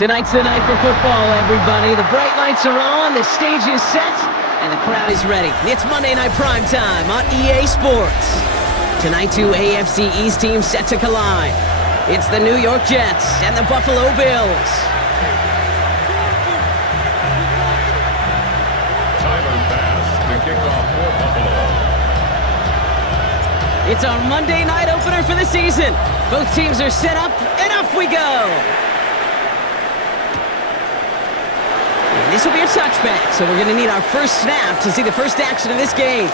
Tonight's the night for football, everybody. The bright lights are on, the stage is set, and the crowd is ready. It's Monday Night Prime Time on EA Sports. Tonight, two AFC East teams set to collide. It's the New York Jets and the Buffalo Bills. Tyler Bass to kick off for Buffalo. It's our Monday night opener for the season. Both teams are set up, and off we go. This will be a touchback, so we're going to need our first snap to see the first action of this game.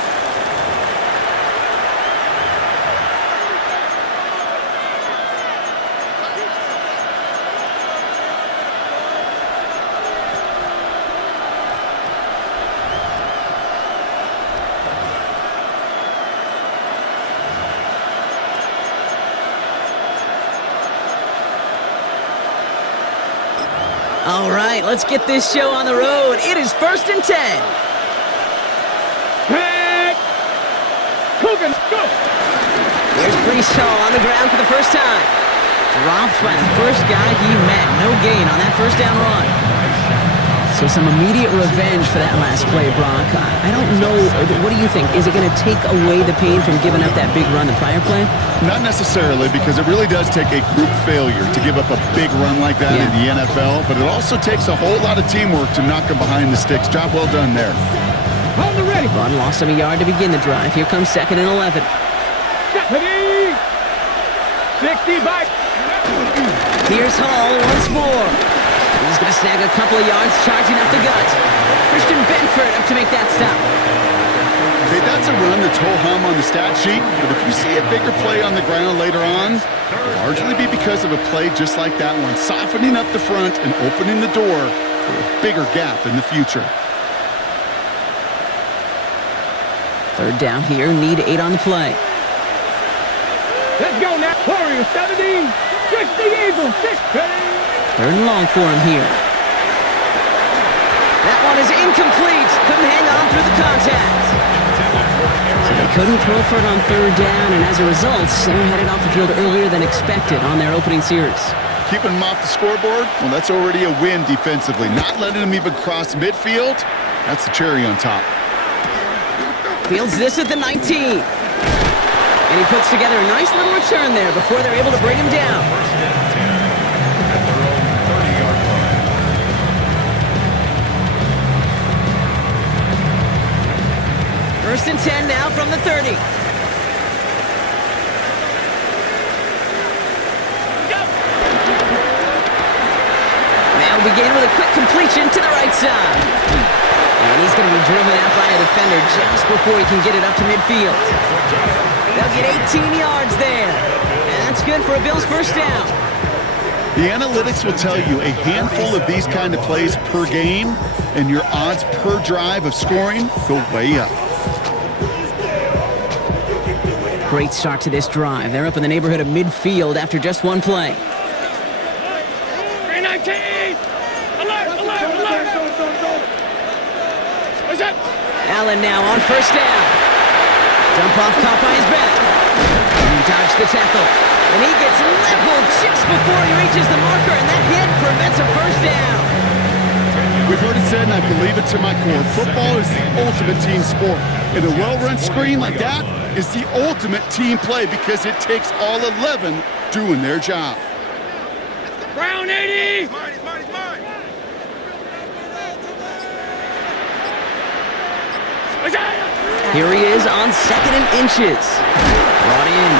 All right, let's get this show on the road. It is 1st and 10. Head! Coogan, go! There's Brees Hall on the ground for the first time. Dropped by the first guy he met. No gain on that first down run. So some immediate revenge for that last play, Brock. I don't know. What do you think? Is it going to take away the pain from giving up that big run the prior play? Not necessarily, because it really does take a group failure to give up a big run like that in the NFL, but it also takes a whole lot of teamwork to knock him behind the sticks. Job well done there. On the ready. Run lost him a yard to begin the drive. Here comes 2nd and 11. 60 back. Here's Hall once more. He's going to snag a couple of yards, charging up the gut. Christian Benford up to make that stop. Hey, that's a run that's ho-hum on the stat sheet, but if you see a bigger play on the ground later on, it'll largely be because of a play just like that one, softening up the front and opening the door for a bigger gap in the future. 3rd down here, need 8 on the play. Let's go now. Warriors 70. 60 Eagles 60. 3rd and long for him here. That one is incomplete. Couldn't hang on through the contact. So they couldn't throw for it on 3rd down, and as a result, they're headed off the field earlier than expected on their opening series. Keeping them off the scoreboard, well, that's already a win defensively. Not letting them even cross midfield, that's the cherry on top. Fields this at the 19. And he puts together a nice little return there before they're able to bring him down. First and 10 now from the 30. They'll begin with a quick completion to the right side. And he's going to be driven out by a defender just before he can get it up to midfield. They'll get 18 yards there. And that's good for a Bills first down. The analytics will tell you a handful of these kind of plays per game, and your odds per drive of scoring go way up. Great start to this drive. They're up in the neighborhood of midfield after just one play. 319! Alert, alert, alert! What's up? Allen now on first down. Jump off caught by his back. And he dodged the tackle. And he gets leveled just before he reaches the marker, and that hit prevents a first down. We've heard it said, and I believe it to my core, football is the ultimate team sport. And a well-run screen like that is the ultimate team play because it takes all 11 doing their job. Brown 80! Here he is on 2nd and inches. Brought in.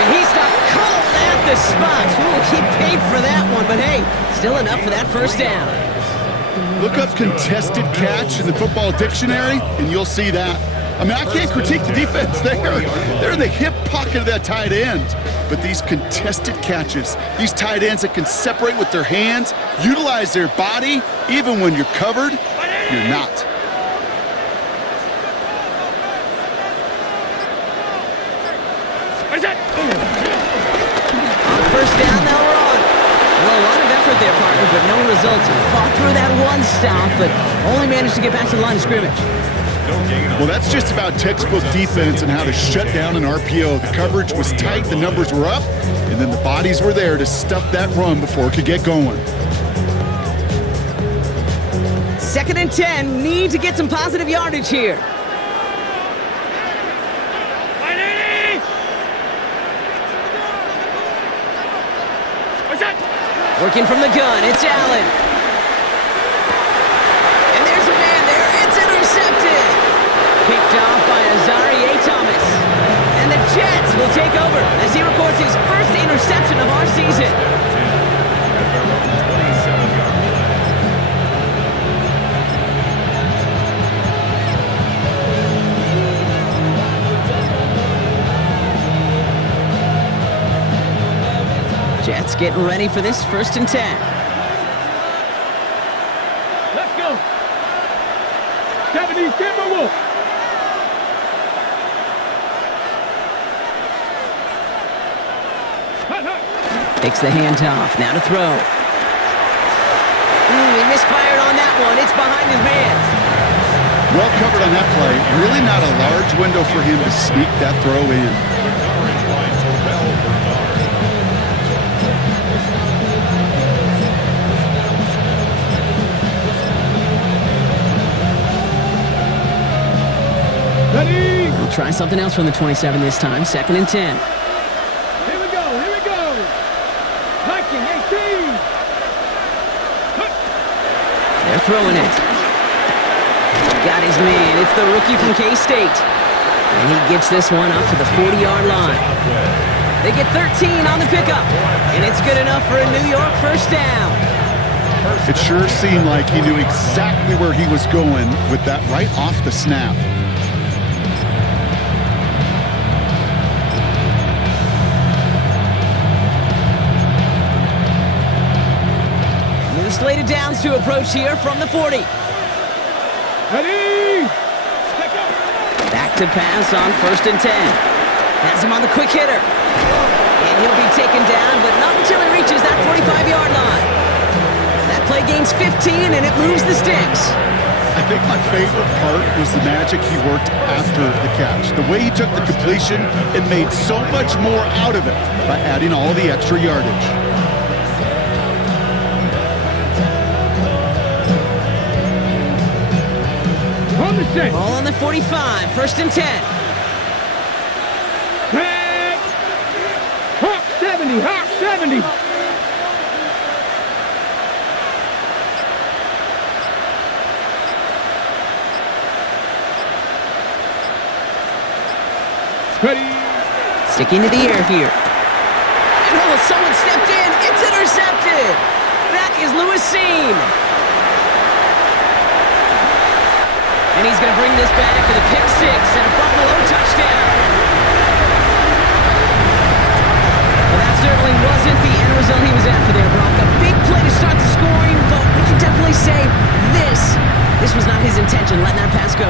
And he stopped cold at the spot. Ooh, he paid for that one, but hey, still enough for that first down. Look up contested catch in the football dictionary, and you'll see that. I mean, I can't critique the defense there. They're in the hip pocket of that tight end. But these contested catches, these tight ends that can separate with their hands, utilize their body, even when you're covered, you're not. On first down, they'll run. Well, a lot of effort there, partner, but no results. Fought through that one stop, but only managed to get back to the line of scrimmage. Well, that's just about textbook defense and how to shut down an RPO. The coverage was tight, the numbers were up, and then the bodies were there to stuff that run before it could get going. 2nd and 10, need to get some positive yardage here. Working from the gun, it's Allen. And there's a man there, it's intercepted. Picked off by Azari A. Thomas. And the Jets will take over as he records his first interception of our season. Jets getting ready for this 1st and 10. Let's go. 70 Timberwolves. Takes the handoff, now to throw. Ooh, he misfired on that one. It's behind his man. Well covered on that play. Really not a large window for him to sneak that throw in. Ready? We'll try something else from the 27 this time. 2nd and 10. Here we go, here we go. Viking 18. They're throwing it. Got his man. It's the rookie from K-State. And he gets this one up to the 40-yard line. They get 13 on the pickup. And it's good enough for a New York first down. It sure seemed like he knew exactly where he was going with that right off the snap. New slated downs to approach here from the 40. Ready? Back to pass on 1st and 10. Has him on the quick hitter. And he'll be taken down, but not until he reaches that 45-yard line. That play gains 15, and it moves the sticks. I think my favorite part was the magic he worked after the catch. The way he took the completion and made so much more out of it by adding all the extra yardage. On the set. Ball on the 45, 1st and 10. Hawk 70, Hawk 70. Ready? Sticking to the air here. And oh, someone stepped in. It's intercepted. That is Lewis Seam. And he's going to bring this back for the pick 6 and a Buffalo touchdown. Well, that certainly wasn't the end result he was after there, Brock. A big play to start the scoring, but we can definitely say this was not his intention, letting that pass go.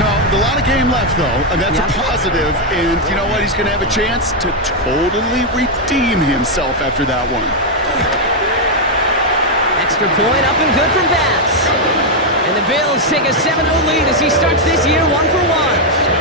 No, a lot of game left, though, and that's a positive. And you know what? He's going to have a chance to totally redeem himself after that one. Extra point up and good from Bass. And the Bills take a 7-0 lead as he starts this year 1-for-1.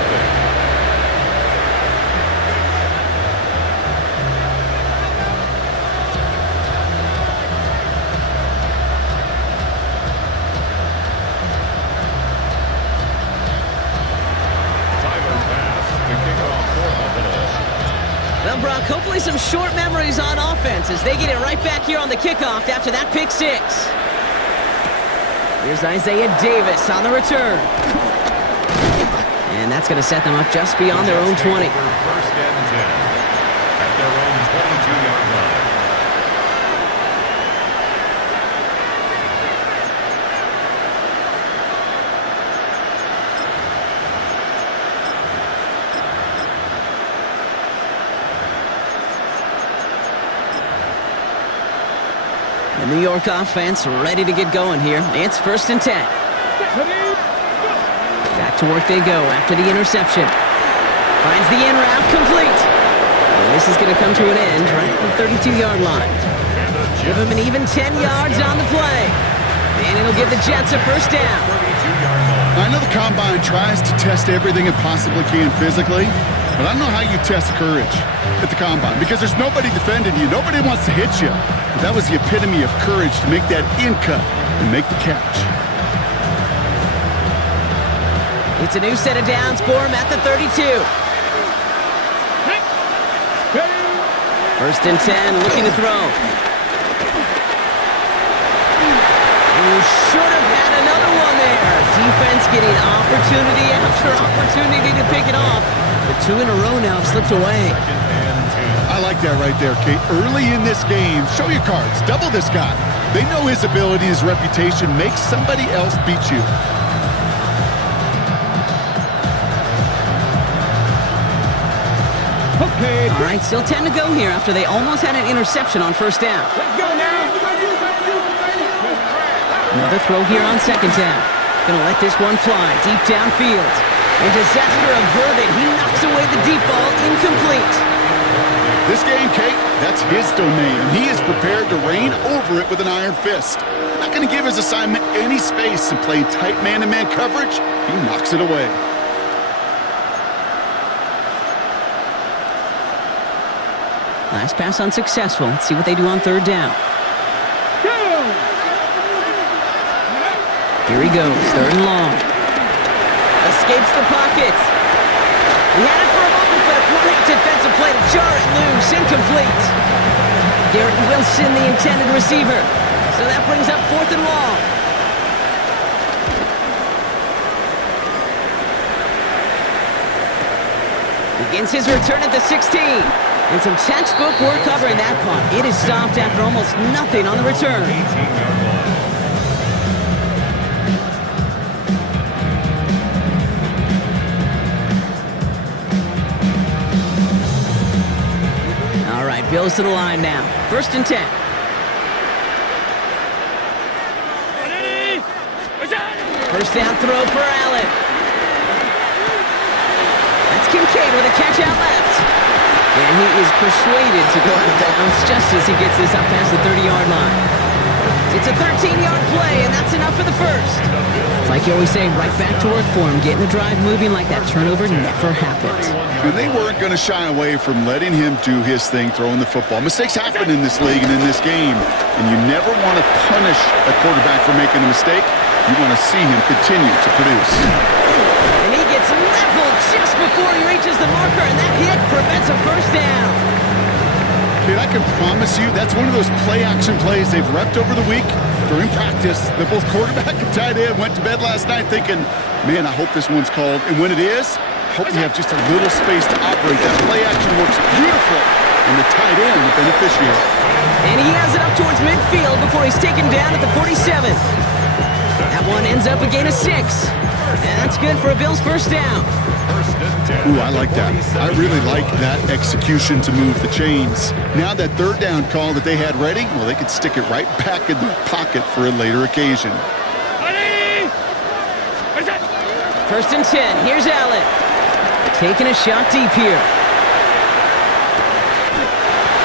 Well, Brock, hopefully some short memories on offense as they get it right back here on the kickoff after that pick 6. Here's Isaiah Davis on the return. And that's going to set them up just beyond their own 20. First and 10 at their own 22-yard line. The New York offense ready to get going here. It's 1st and 10. Back to work they go after the interception. Finds the in route complete. And this is going to come to an end right at the 32-yard line. Give him an even 10 yards on the play. And it'll give the Jets a first down. I know the Combine tries to test everything it possibly can physically, but I don't know how you test courage at the Combine because there's nobody defending you. Nobody wants to hit you. But that was the epitome of courage to make that in cut and make the catch. It's a new set of downs for him at the 32. 1st and 10, looking to throw. He should have had another one there. Defense getting opportunity after opportunity to pick it off. But 2 in a row now have slipped away. I like that right there, Kate. Early in this game, show your cards. Double this guy. They know his ability, his reputation. Make somebody else beat you. Okay. All right, still 10 to go here after they almost had an interception on 1st down. Let's go now. Another throw here on 2nd down. Gonna let this one fly deep downfield. And disaster averted. He knocks away the deep ball, incomplete. This game, Kate, that's his domain, and he is prepared to reign over it with an iron fist. Not going to give his assignment any space and play tight man-to-man coverage. He knocks it away. Last pass unsuccessful. Let's see what they do on 3rd down. Here he goes, 3rd and long. Escapes the pocket. He had it for a moment, but a great defensive play to jar it loose. Incomplete. Garrett Wilson, the intended receiver. So that brings up 4th and long. Begins his return at the 16. And some textbook work covering that punt. It is stopped after almost nothing on the return. 18-yard line. All right, Bills to the line now. 1st and 10. First down throw for Allen. That's Kincaid with a catch out left. And he is persuaded to go out of bounds just as he gets this up past the 30-yard line. It's a 13-yard play, and that's enough for the first. It's like you always say, right back to work for him, getting the drive moving like that turnover never happened. And they weren't going to shy away from letting him do his thing, throwing the football. Mistakes happen in this league and in this game, and you never want to punish a quarterback for making a mistake. You want to see him continue to produce. And he gets leveled just before he reaches the marker, and that hit prevents a first down. Kid, I can promise you that's one of those play-action plays they've repped over the week during practice. That both quarterback and tight end went to bed last night thinking, man, I hope this one's called. And when it is, hope you have just a little space to operate. That play-action works beautiful, and the tight end, the beneficiary. And he has it up towards midfield before he's taken down at the 47. That one ends up a gain of 6. And that's good for a Bills first down. Ooh, I like that. I really like that execution to move the chains. Now that 3rd down call that they had ready, well, they could stick it right back in their pocket for a later occasion. 1st and 10. Here's Allen. Taking a shot deep here.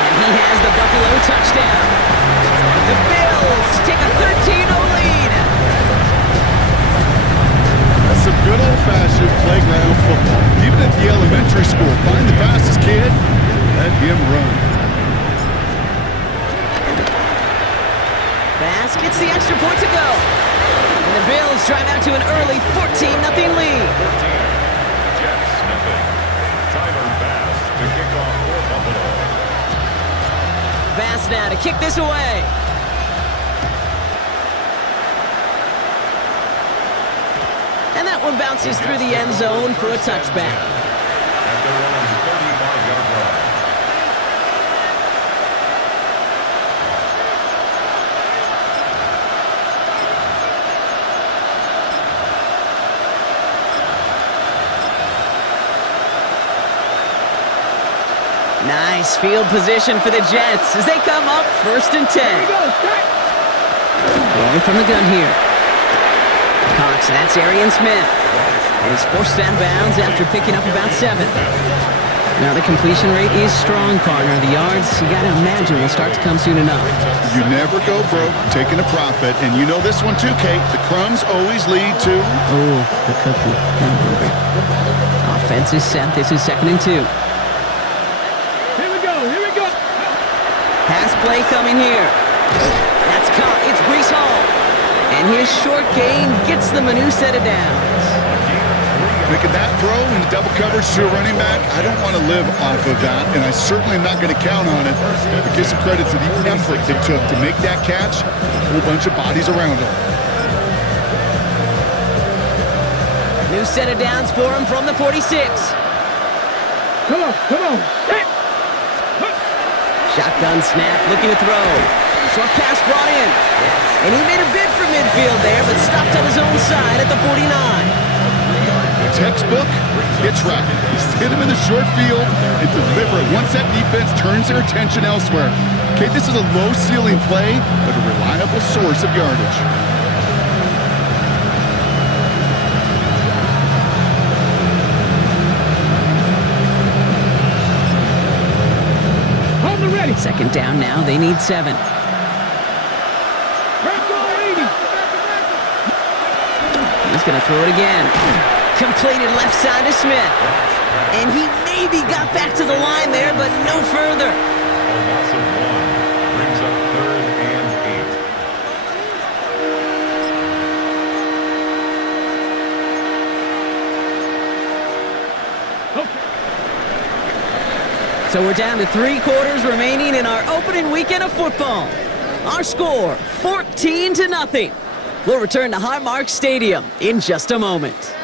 And he has the Buffalo touchdown. The Bills take a 13-0 lead. That's some good old-fashioned playground football. Even at the elementary school, find the fastest kid, let him run. Bass gets the extra point to go. And the Bills drive out to an early 14-0 lead. Jets, nothing. Tyler Bass to kick off for Buffalo. Bass now to kick this away. And that one bounces through the end zone for a touchback. At their own 35-yard line. Nice field position for the Jets as they come up 1st and 10. Throwing from the gun here. Cox, that's Arian Smith. And he's forced out of bounds after picking up about 7. Now the completion rate is strong, partner. The yards, you got to imagine, will start to come soon enough. You never go broke taking a profit, and you know this one too, Kate. The crumbs always lead to... Oh, the cookie. I'm hungry. Offense is set. This is 2nd and 2. Pass play coming here. That's caught. It's Breece Hall. And his short gain gets them a new set of downs. Making that throw in double coverage to a running back, I don't want to live off of that, and I certainly am not going to count on it. But give some credit to the effort it took to make that catch. A whole bunch of bodies around him. New set of downs for him from the 46. Come on. Hey. Shotgun snap, looking to throw. Short pass brought in. And he made a bid for midfield there, but stopped on his own side at the 49. Textbook hitch route. Just hit him in the short field and deliver it once that defense turns their attention elsewhere. Okay, this is a low-ceiling play, but a reliable source of yardage. Ready. 2nd down now. They need 7. He's going to throw it again. Completed left side to Smith. And he maybe got back to the line there, but no further. A loss of 1 brings up 3rd and 8. Okay. So we're down to 3 quarters remaining in our opening weekend of football. Our score, 14-0. We'll return to Highmark Stadium in just a moment.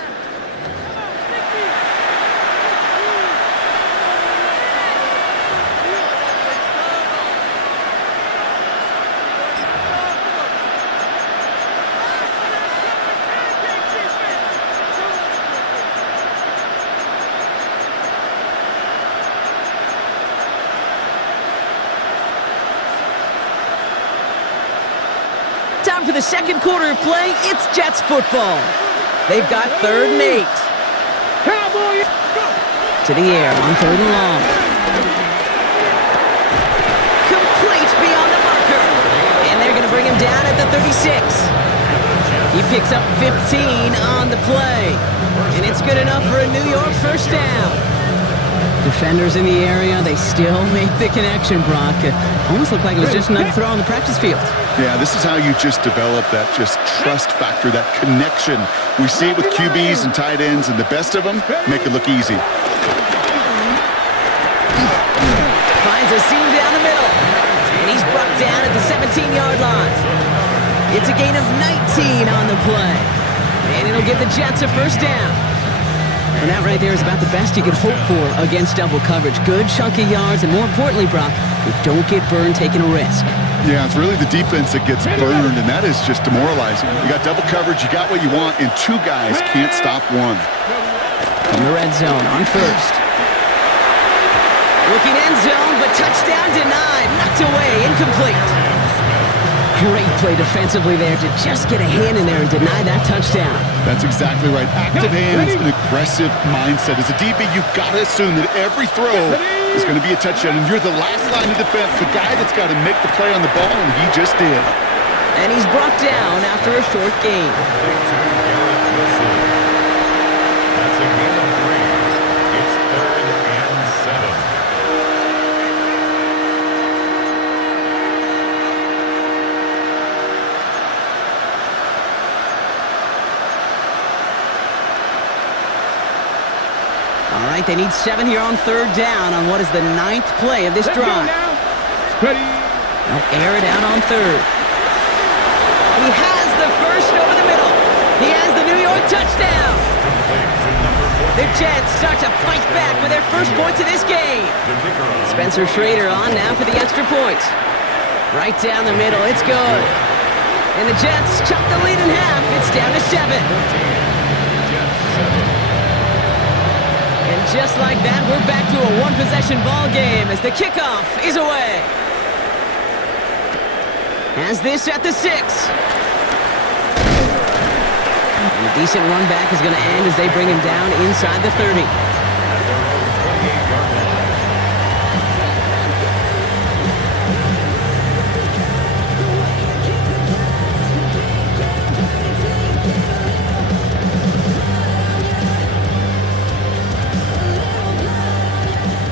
Time for the 2nd quarter of play. It's Jets football. They've got 3rd and 8. Cowboy, go. To the air on 3rd and long. Complete beyond the marker. And they're going to bring him down at the 36. He picks up 15 on the play. And it's good enough for a New York 1st down. Defenders in the area, they still make the connection, Brock. It almost looked like it was just another throw on the practice field. Yeah, this is how you just develop that just trust factor, that connection. We see it with QBs and tight ends, and the best of them make it look easy. Finds a seam down the middle. And he's brought down at the 17-yard line. It's a gain of 19 on the play. And it'll give the Jets a 1st down. And that right there is about the best you could hope for against double coverage. Good chunky yards, and more importantly, Brock, you don't get burned taking a risk. Yeah, it's really the defense that gets burned, and that is just demoralizing. You got double coverage, you got what you want, and 2 guys can't stop one. From the red zone on 1st. Looking end zone, but touchdown denied. Knocked away, incomplete. Great play defensively there to just get a hand in there and deny that touchdown. That's exactly right. Active hands and aggressive mindset. As a DB, you've got to assume that every throw is going to be a touchdown, and you're the last line of defense, the guy that's got to make the play on the ball, and he just did. And he's brought down after a short gain. That's a gain of 3. It's 3rd and 7. All right, they need 7 here on 3rd down on what is the 9th play of this drive. Ready. They'll air it out on 3rd. He has the first over the middle. He has the New York touchdown! Complete to number 14. The Jets start to fight back with their first points of this game. The kicker on Spencer Schrader on now for the extra point. Right down the middle, it's good. And the Jets chop the lead in half. It's down to 7. Jets 7. And just like that, we're back to a one-possession ball game as the kickoff is away. Has this at the 6. And a decent run back is going to end as they bring him down inside the 30. At their own 28-yard line.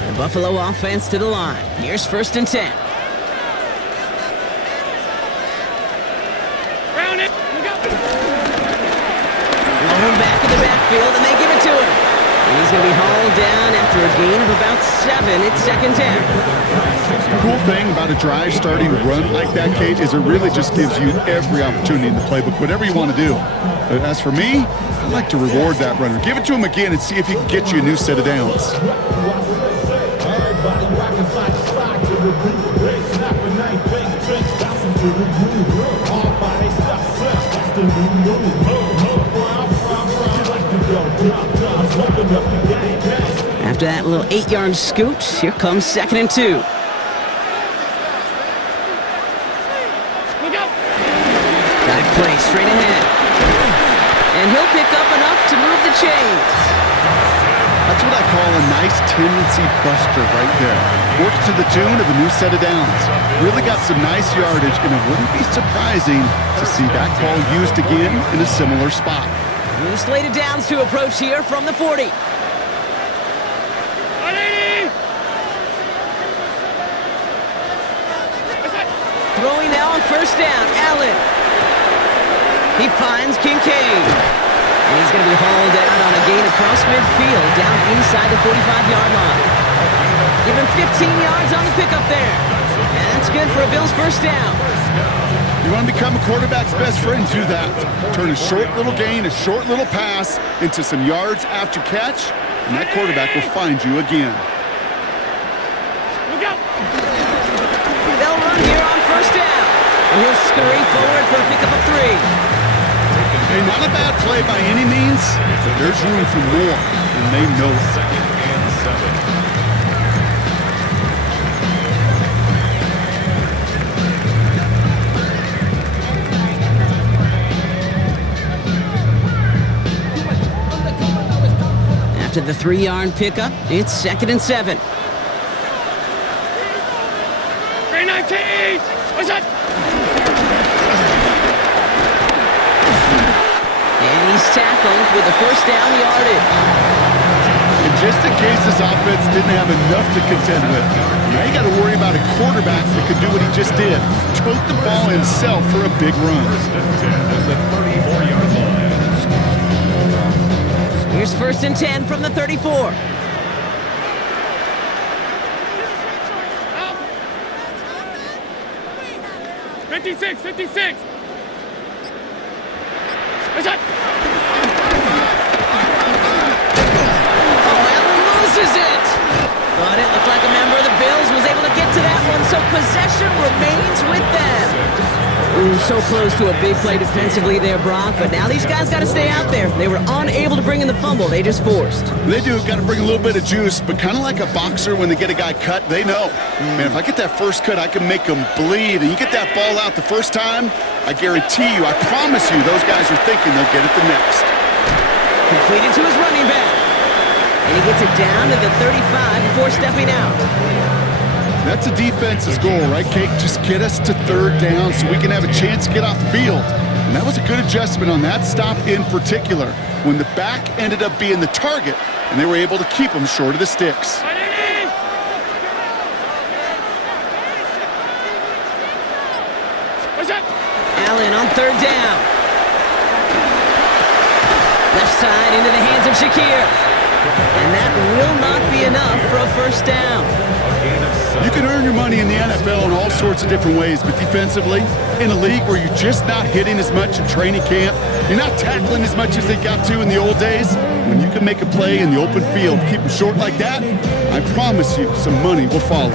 The Buffalo offense to the line. Here's 1st and 10. Round it. Look out. Blown back in the backfield, and they give it to him. And he's going to be hauled down after a gain of about 7. It's 2nd down. The cool thing about a drive starting run like that, Kate, is it really just gives you every opportunity in the playbook, whatever you want to do. As for me, I like to reward that runner. Give it to him again and see if he can get you a new set of downs. After that little 8-yard scoot, here comes 2nd and 2. Look out. Dive play straight ahead. And he'll pick up enough to move the chains. That's what I call a nice tendency buster right there. Works to the tune of a new set of downs. Really got some nice yardage, and it wouldn't be surprising to see that call used again in a similar spot. New slated downs to approach here from the 40. Throwing now on 1st down, Allen. He finds Kincaid. And he's going to be hauled out on a gain across midfield, down inside the 45-yard line. Give him 15 yards on the pickup there. And that's good for a Bills 1st down. You want to become a quarterback's best friend, do that. Turn a short little gain, a short little pass into some yards after catch, and that quarterback will find you again. Look out. They'll run here on 1st down. And he'll scurry forward for a pickup of 3. Hey, not a bad play by any means, but there's room for more, and they know it. 2nd and 7. After the 3-yard pickup, it's 2nd and 7. 319. What's that? And he's tackled with the 1st down yardage. And just in case this offense didn't have enough to contend with, now you got to worry about a quarterback that could do what he just did. Tote the ball himself for a big run. 1st and 10 at the 34-yard line. Here's 1st and 10 from the 34. 56. 56. What's that? Oh, Allen loses it. But it looked like a member of the Bills was able to get to that one, so possession remains with them. Ooh, so close to a big play defensively there, Brock, but now these guys got to stay out there. They were unable to bring in the fumble they just forced. They do, got to bring a little bit of juice, but kind of like a boxer when they get a guy cut, they know. Man, if I get that first cut, I can make them bleed. And you get that ball out the first time, I guarantee you, I promise you, those guys are thinking they'll get it the next. Completed to his running back. And he gets it down to the 35 before stepping out. That's a defense's goal, right, Kate? Just get us to 3rd down so we can have a chance to get off the field. And that was a good adjustment on that stop in particular, when the back ended up being the target, and they were able to keep him short of the sticks. What's that? Allen on 3rd down. Left side into the hands of Shakir. And that will not be enough for a first down. You can earn your money in the NFL in all sorts of different ways, but defensively, in a league where you're just not hitting as much in training camp, you're not tackling as much as they got to in the old days, when you can make a play in the open field, keep them short like that, I promise you some money will follow.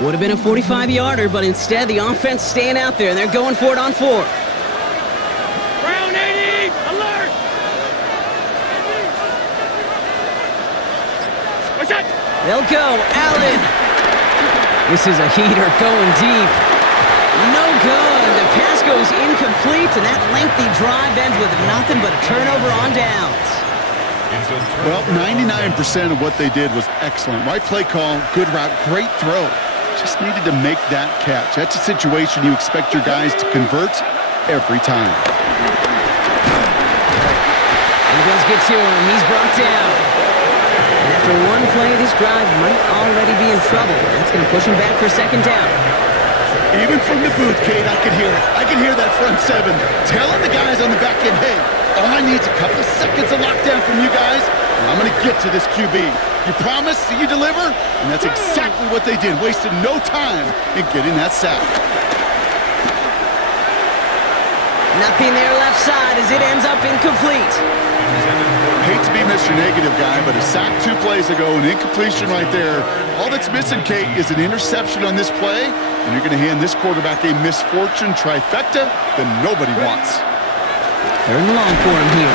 Would have been a 45-yarder, but instead the offense staying out there, and they're going for it on fourth. Brown 80, alert! What's that? They'll go. Allen. This is a heater going deep. No good. The pass goes incomplete, and that lengthy drive ends with nothing but a turnover on downs. Well, 99% of what they did was excellent. Right play call, good route, great throw. Just needed to make that catch. That's a situation you expect your guys to convert every time. Eagles get to him. He's brought down. And after one play, this drive might already be in trouble. That's going to push him back for second down. Even from the booth, Kate, I could hear it. I could hear that front seven telling the guys on the back end, hey, all I need is a couple of seconds of lockdown from you guys, and I'm going to get to this QB. You promise that you deliver? And that's exactly what they did. Wasted no time in getting that sack. Nothing there left side as it ends up incomplete. Hate to be Mr. Negative guy, but a sack 2 plays ago, an incompletion right there. All that's missing, Kate, is an interception on this play, and you're going to hand this quarterback a misfortune trifecta that nobody wants. Third and long for him here.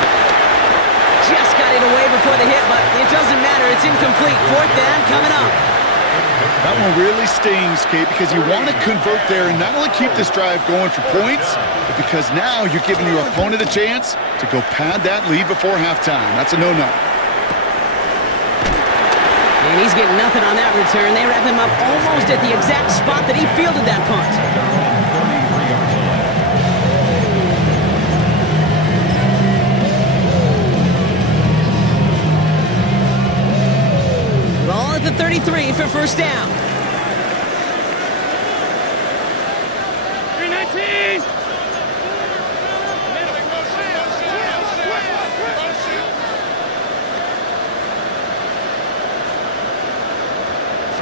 Just got it away before the hit, but it doesn't matter. It's incomplete. Fourth down coming up. That one really stings, Kate, because you want to convert there and not only keep this drive going for points, but because now you're giving your opponent a chance to go pad that lead before halftime. That's a no-no. And he's getting nothing on that return. They wrap him up almost at the exact spot that he fielded that punt. Ball at the 33 for first down. 319!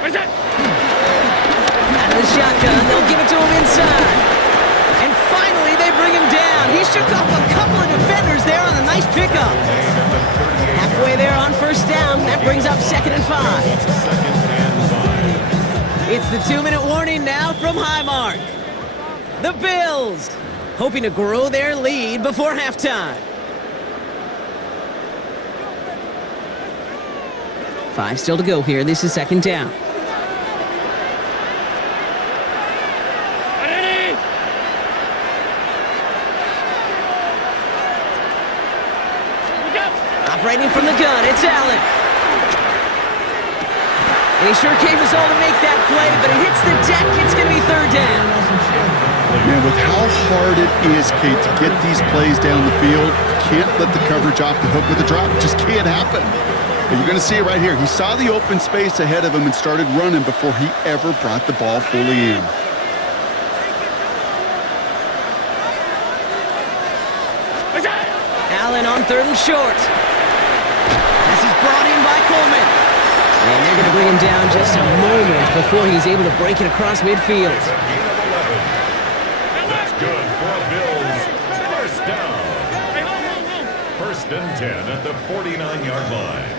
What's that? Out of the shotgun, they'll give it to him inside. And finally, they bring him down. He shook off a couple of defenders there on a nice pickup. Halfway there on first down, that brings up 2nd and 5. It's the 2-minute warning now from Highmark. The Bills hoping to grow their lead before halftime. 5 still to go here. This is 2nd down. Operating from the gun, it's Allen. He sure came his all to make that play, but it hits the deck. It's going to be 3rd down. Man, with how hard it is, Kate, to get these plays down the field, you can't let the coverage off the hook with a drop. It just can't happen. But you're going to see it right here. He saw the open space ahead of him and started running before he ever brought the ball fully in. Allen on 3rd and short. This is brought in by Coleman. And they're going to bring him down just a moment before he's able to break it across midfield. That's good for a Bills first down. 1st and 10 at the 49-yard line.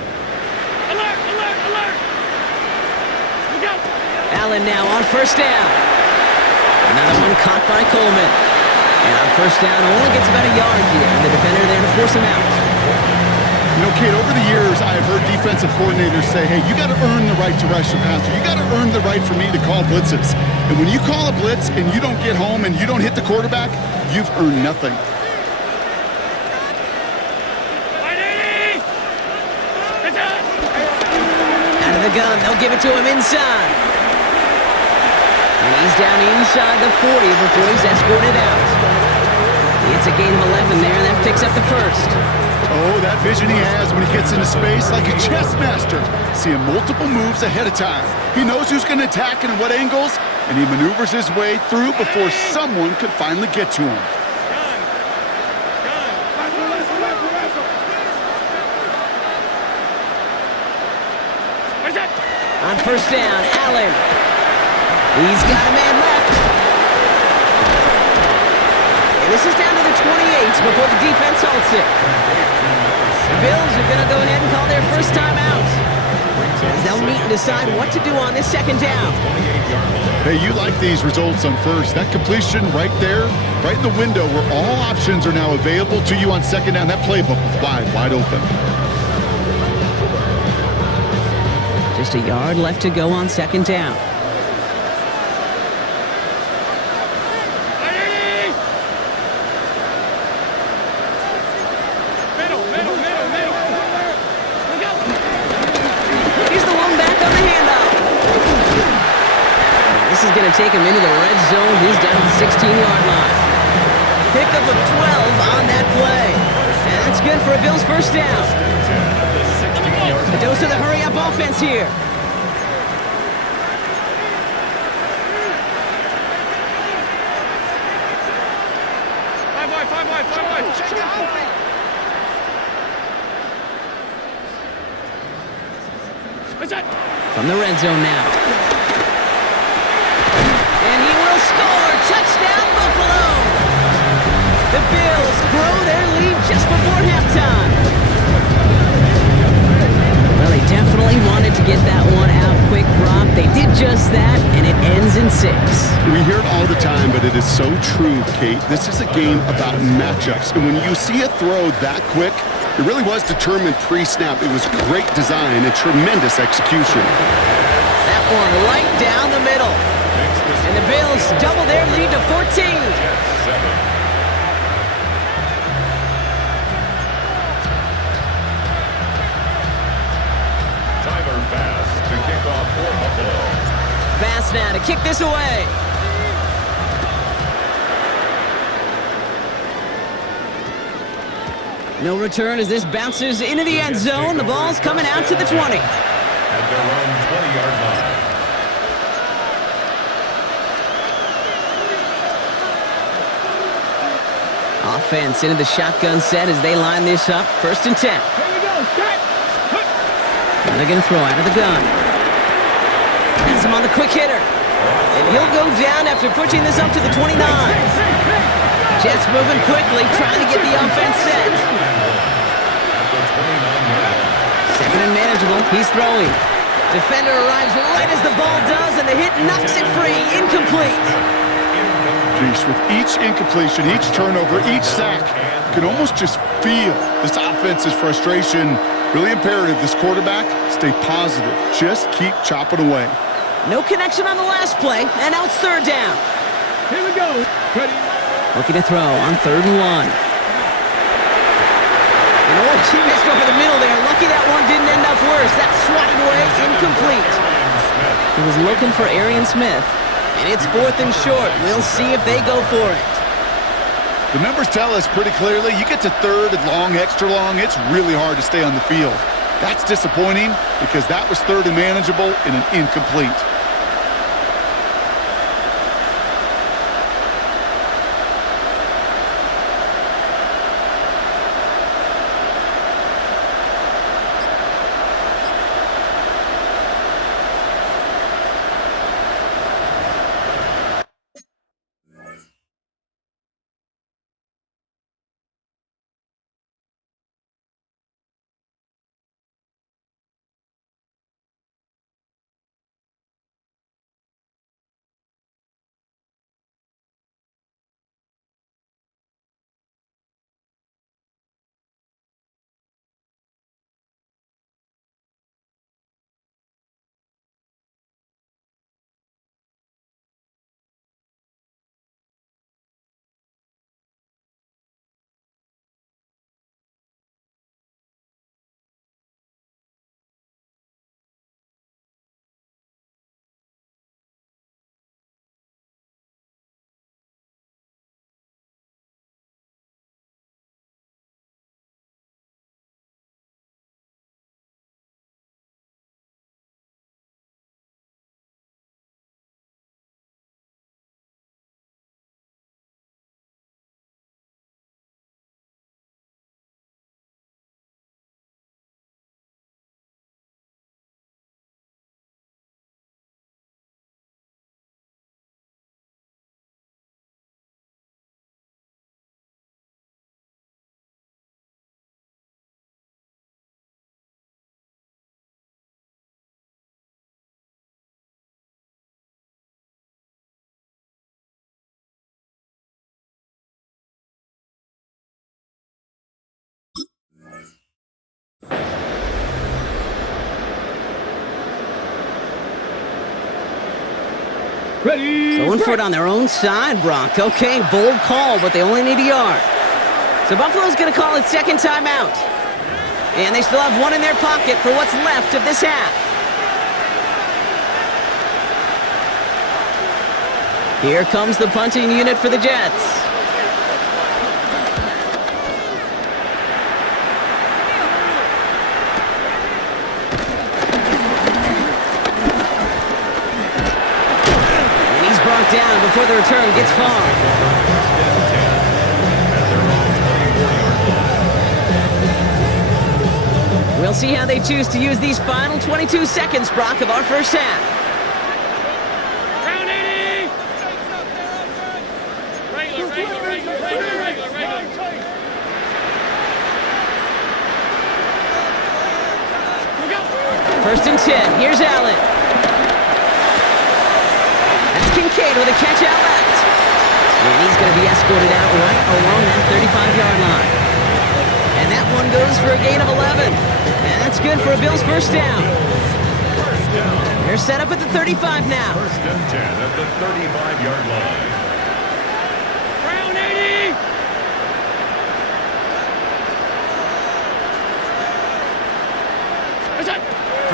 Alert, alert, alert! Look out! Allen now on first down. Another one caught by Coleman. And on first down, only gets about a yard here. And the defender there to force him out. You know, Kate, over the years, I've heard defensive coordinators say, hey, you got to earn the right to rush the passer. You got to earn the right for me to call blitzes. And when you call a blitz and you don't get home and you don't hit the quarterback, you've earned nothing. Out of the gun, they'll give it to him inside. And he's down inside the 40 before he's escorted out. It's a gain of 11 there, and that picks up the first. Oh, that vision he has when he gets into space like a chess master, seeing multiple moves ahead of time. He knows who's going to attack and at what angles, and he maneuvers his way through before someone could finally get to him. On first down, Allen. He's got a man left. And this is down to the 28 before the defense halts it. The Bills are going to go ahead and call their first time out, as they'll meet and decide what to do on this second down. Hey, you like these results on first. That completion right there, right in the window where all options are now available to you on second down. That playbook was wide open. Just a yard left to go on second down. He's the one back on the handoff. This is going to take him into the red zone. He's down to the 16-yard line. Pickup of 12 on that play. And that's good for a Bills first down. A dose of the hurry-up offense here. From the red zone now. And he will score. Touchdown, Buffalo. The Bills grow their lead just before halftime. Well, they definitely wanted to get that one out quick, Brock. They did just that, and it ends in 6. We hear it all the time, but it is so true, Kate. This is a game about matchups. And when you see a throw that quick, it really was determined pre-snap. It was great design and tremendous execution. That one right down the middle. And the Bills double their lead to 14. To kick off for Buffalo. Bass now to kick this away. No return as this bounces into the end zone. The ball's coming out to the 20. At their own 20-yard line. Offense into the shotgun set as they line this up. First and 10. Here we go, start. Now they're going to throw out of the gun. Has him on the quick hitter. And he'll go down after pushing this up to the 29. Jets moving quickly, trying to get the offense set. Second and manageable. He's throwing. Defender arrives right as the ball does, and the hit knocks it free. Incomplete. Jeez, with each incompletion, each turnover, each sack, you can almost just feel this offense's frustration. Really imperative, this quarterback, stay positive. Just keep chopping away. No connection on the last play, and now it's third down. Here we go. Ready. Looking to throw on 3rd and 1. And oh, he missed over the middle there. Lucky that one didn't end up worse. That's swatted away, incomplete. He was looking for Arian Smith. And it's 4th and short. We'll see if they go for it. The numbers tell us pretty clearly, you get to 3rd and long, extra long, it's really hard to stay on the field. That's disappointing because that was 3rd and manageable and an incomplete. Ready. Going for it on their own side, Brock. Okay, bold call, but they only need a yard. So Buffalo's going to call its second timeout. And they still have one in their pocket for what's left of this half. Here comes the punting unit for the Jets. Down before the return gets far. We'll see how they choose to use these final 22 seconds, Brock, of our first half. Round 80. Regular. First and 10. Here's Allen. Kincaid with a catch out left. And he's going to be escorted out right along that 35-yard line. And that one goes for a gain of 11. And that's good for a Bills first down. They're set up at the 35 now. First and 10 at the 35-yard line. Round 80.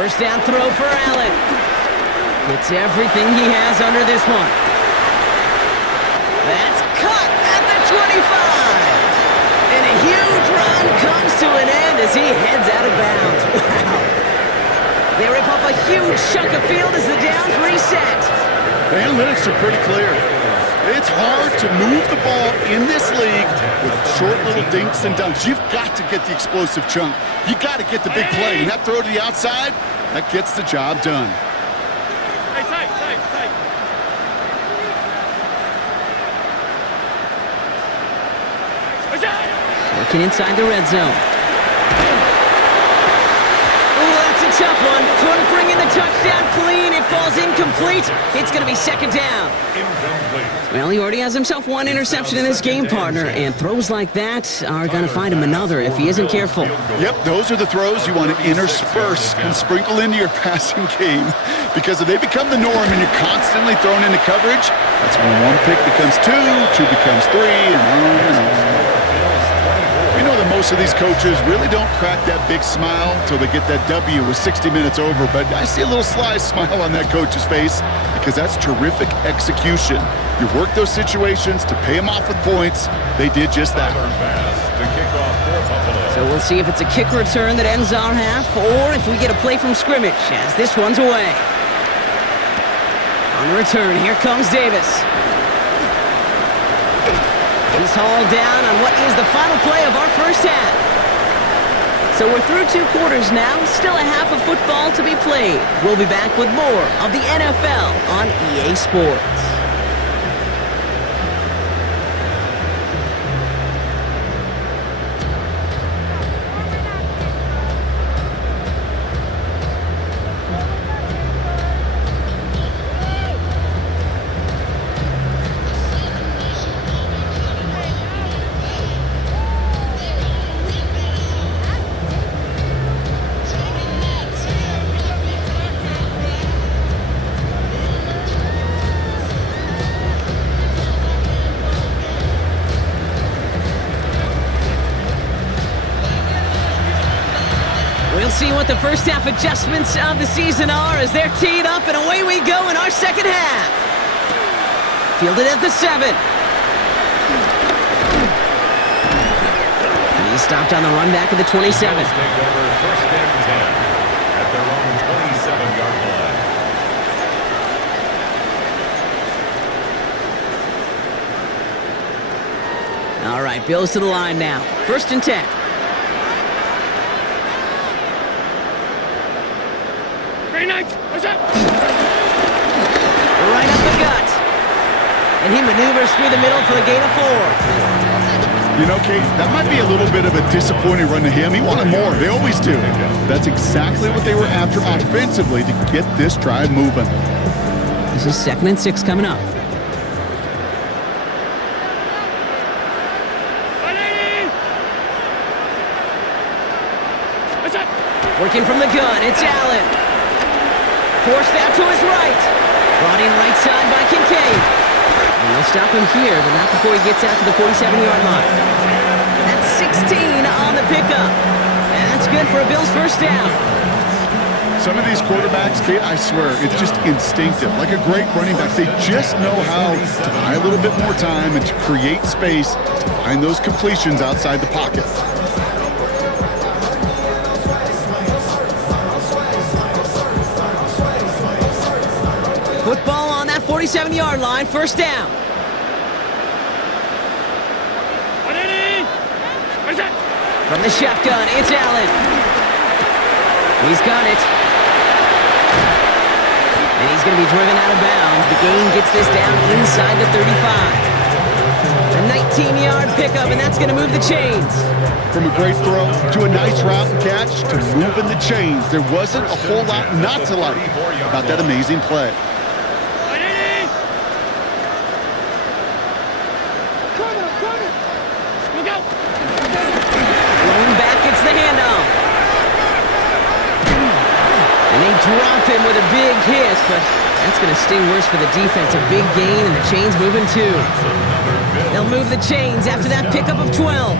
First down throw for Allen. Gets everything he has under this one. That's cut at the 25. And a huge run comes to an end as he heads out of bounds. Wow. They rip off a huge chunk of field as the downs reset. The analytics are pretty clear. It's hard to move the ball in this league with short little dinks and dunks. You've got to get the explosive chunk. You got to get the big play. And that throw to the outside, that gets the job done. Tight. Working inside the red zone. Oh, that's a tough one. Couldn't bring in the touchdown clean. It falls incomplete. It's going to be second down. Incomplete. Well, he already has himself one interception in this game, partner, and throws like that are going to find him another if he isn't careful. Yep, those are the throws you want to intersperse and sprinkle into your passing game, because if they become the norm and you're constantly thrown into coverage, that's when one pick becomes two becomes three, and on and on. We know that most of these coaches really don't crack that big smile until they get that W with 60 minutes over, but I see a little sly smile on that coach's face because that's terrific execution. You work those situations to pay them off with points. They did just that. So we'll see if it's a kick return that ends our half or if we get a play from scrimmage as this one's away. On the return, here comes Davis. He's hauled down on what is the final play of our first half. So we're through 2 quarters now, still a half of football to be played. We'll be back with more of the NFL on EA Sports. See what the first half adjustments of the season are as they're teed up, and away we go in our second half. Fielded at the 7. He's stopped on the run back at the 27. Take over first and 10 at their own 27-yard line. All right, Bills to the line now. First and 10. What's up? Right up the gut. And he maneuvers through the middle for the gain of 4. You know, Kate, that might be a little bit of a disappointing run to him. He wanted more. They always do. That's exactly what they were after offensively to get this drive moving. This is 2nd and 6 coming up. Working from the gun, it's Allen. Forced out to his right. Brought in right side by Kincaid. And they'll stop him here, but not before he gets out to the 47-yard line. That's 16 on the pickup. And that's good for a Bills first down. Some of these quarterbacks, I swear, it's just instinctive. Like a great running back, they just know how to buy a little bit more time and to create space to find those completions outside the pocket. Football on that 47-yard line, first down. From the shotgun, it's Allen. He's got it. And he's going to be driven out of bounds. The gain gets this down inside the 35. A 19-yard pickup, and that's going to move the chains. From a great throw to a nice route and catch to moving the chains, there wasn't a whole lot not to like about that amazing play. Blown back, it's the handoff. And they drop him with a big hit, but that's going to sting worse for the defense. A big gain, and the chains moving too. They'll move the chains after that pickup of 12.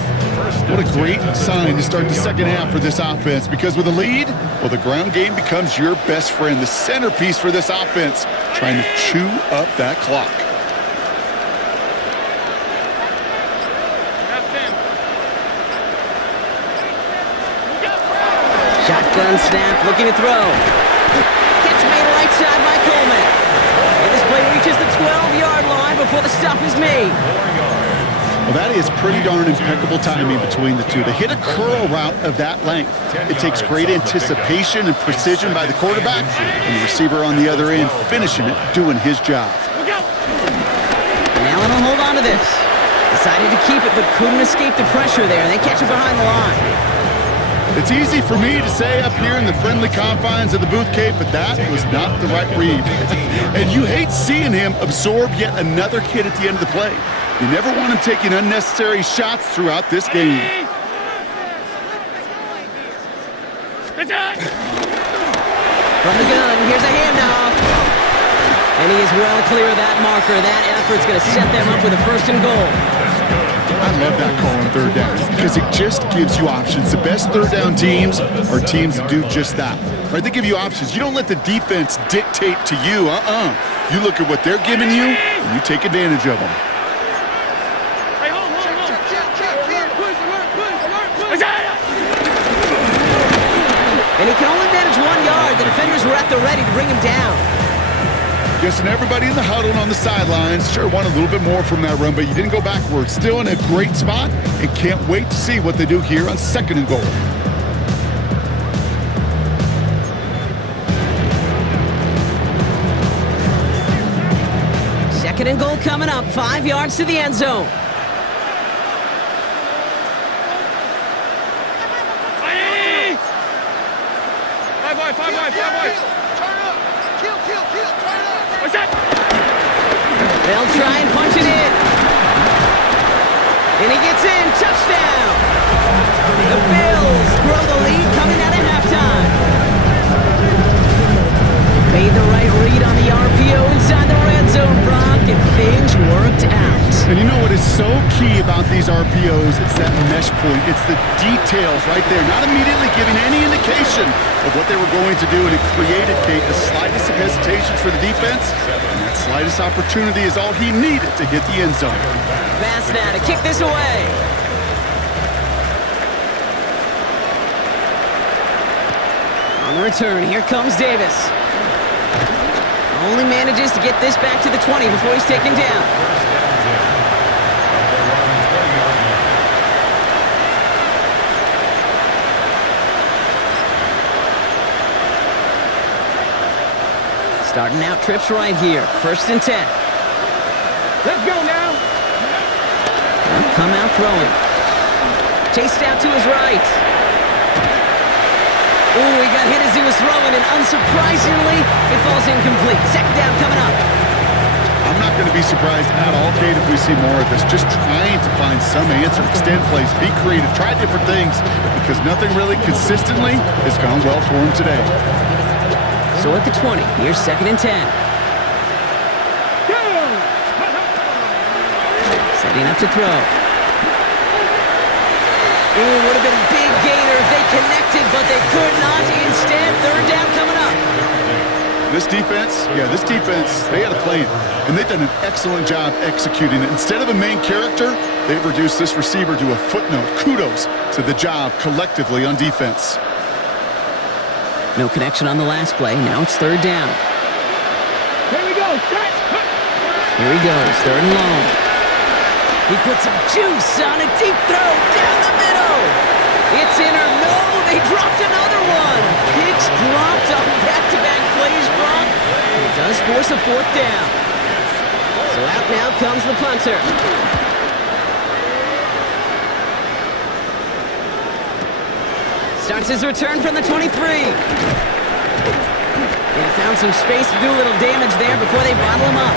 What a great sign to start the second half for this offense, because with a lead, well, the ground game becomes your best friend, the centerpiece for this offense, trying to chew up that clock. Shotgun snap, looking to throw. Catch made right side by Coleman. And this play reaches the 12-yard line before the stop is made. Well, that is pretty darn impeccable timing between the two. To hit a curl route of that length, it takes great anticipation and precision by the quarterback, and the receiver on the other end finishing it, doing his job. And Allen will hold on to this. Decided to keep it, but couldn't escape the pressure there. They catch it behind the line. It's easy for me to say up here in the friendly confines of the Booth Cape, but that was not the right read. And you hate seeing him absorb yet another hit at the end of the play. You never want him taking unnecessary shots throughout this game. From the gun, here's a handoff. And he is well clear of that marker. That effort's going to set them up with a first and goal. I love that call on third down because it just gives you options. The best third down teams are teams that do just that. Right? They give you options. You don't let the defense dictate to you. You look at what they're giving you, and you take advantage of them. And he can only manage 1 yard. The defenders were at the ready to bring him down. Guessing everybody in the huddle and on the sidelines sure want a little bit more from that run, but you didn't go backwards. Still in a great spot, and can't wait to see what they do here on second and goal. Second and goal coming up, 5 yards to the end zone. Five wide. Turn up. Kill. Turn up. What's that? They'll try and punch it in. And he gets in. Touchdown. The Bills grow the lead coming out of halftime. Made the right read on the RPO inside the red zone, Brock, and things worked out. And you know what is so key about these RPOs? It's that mesh point. It's the details right there, not immediately giving any indication of what they were going to do, and it created, Kate, the slightest of hesitations for the defense, and that slightest opportunity is all he needed to hit the end zone. Bass now to kick this away. On the return, here comes Davis. Only manages to get this back to the 20 before he's taken down. Starting out trips right here. 1st and 10. Let's go now. Come out throwing. Chased out to his right. Ooh, he got hit as he was throwing, and unsurprisingly, it falls incomplete. Second down coming up. I'm not going to be surprised at all, Kate, if we see more of this. Just trying to find some answer, extend plays, be creative, try different things, because nothing really consistently has gone well for him today. So at the 20, here's 2nd and 10. Setting up to throw. Ooh, would have been a big gainer if they connected, but they could not. Instead, 3rd down coming up. This defense, they had a plan, and they've done an excellent job executing it. Instead of a main character, they've reduced this receiver to a footnote. Kudos to the job collectively on defense. No connection on the last play. Now it's 3rd down. Here we go. Here he goes, 3rd and long. He puts some juice on a deep throw down the middle. It's in or no, they dropped another one. Kicks dropped on back-to-back plays, Brock. It does force a 4th down. So out now comes the punter. Starts his return from the 23. They found some space to do a little damage there before they bottle him up.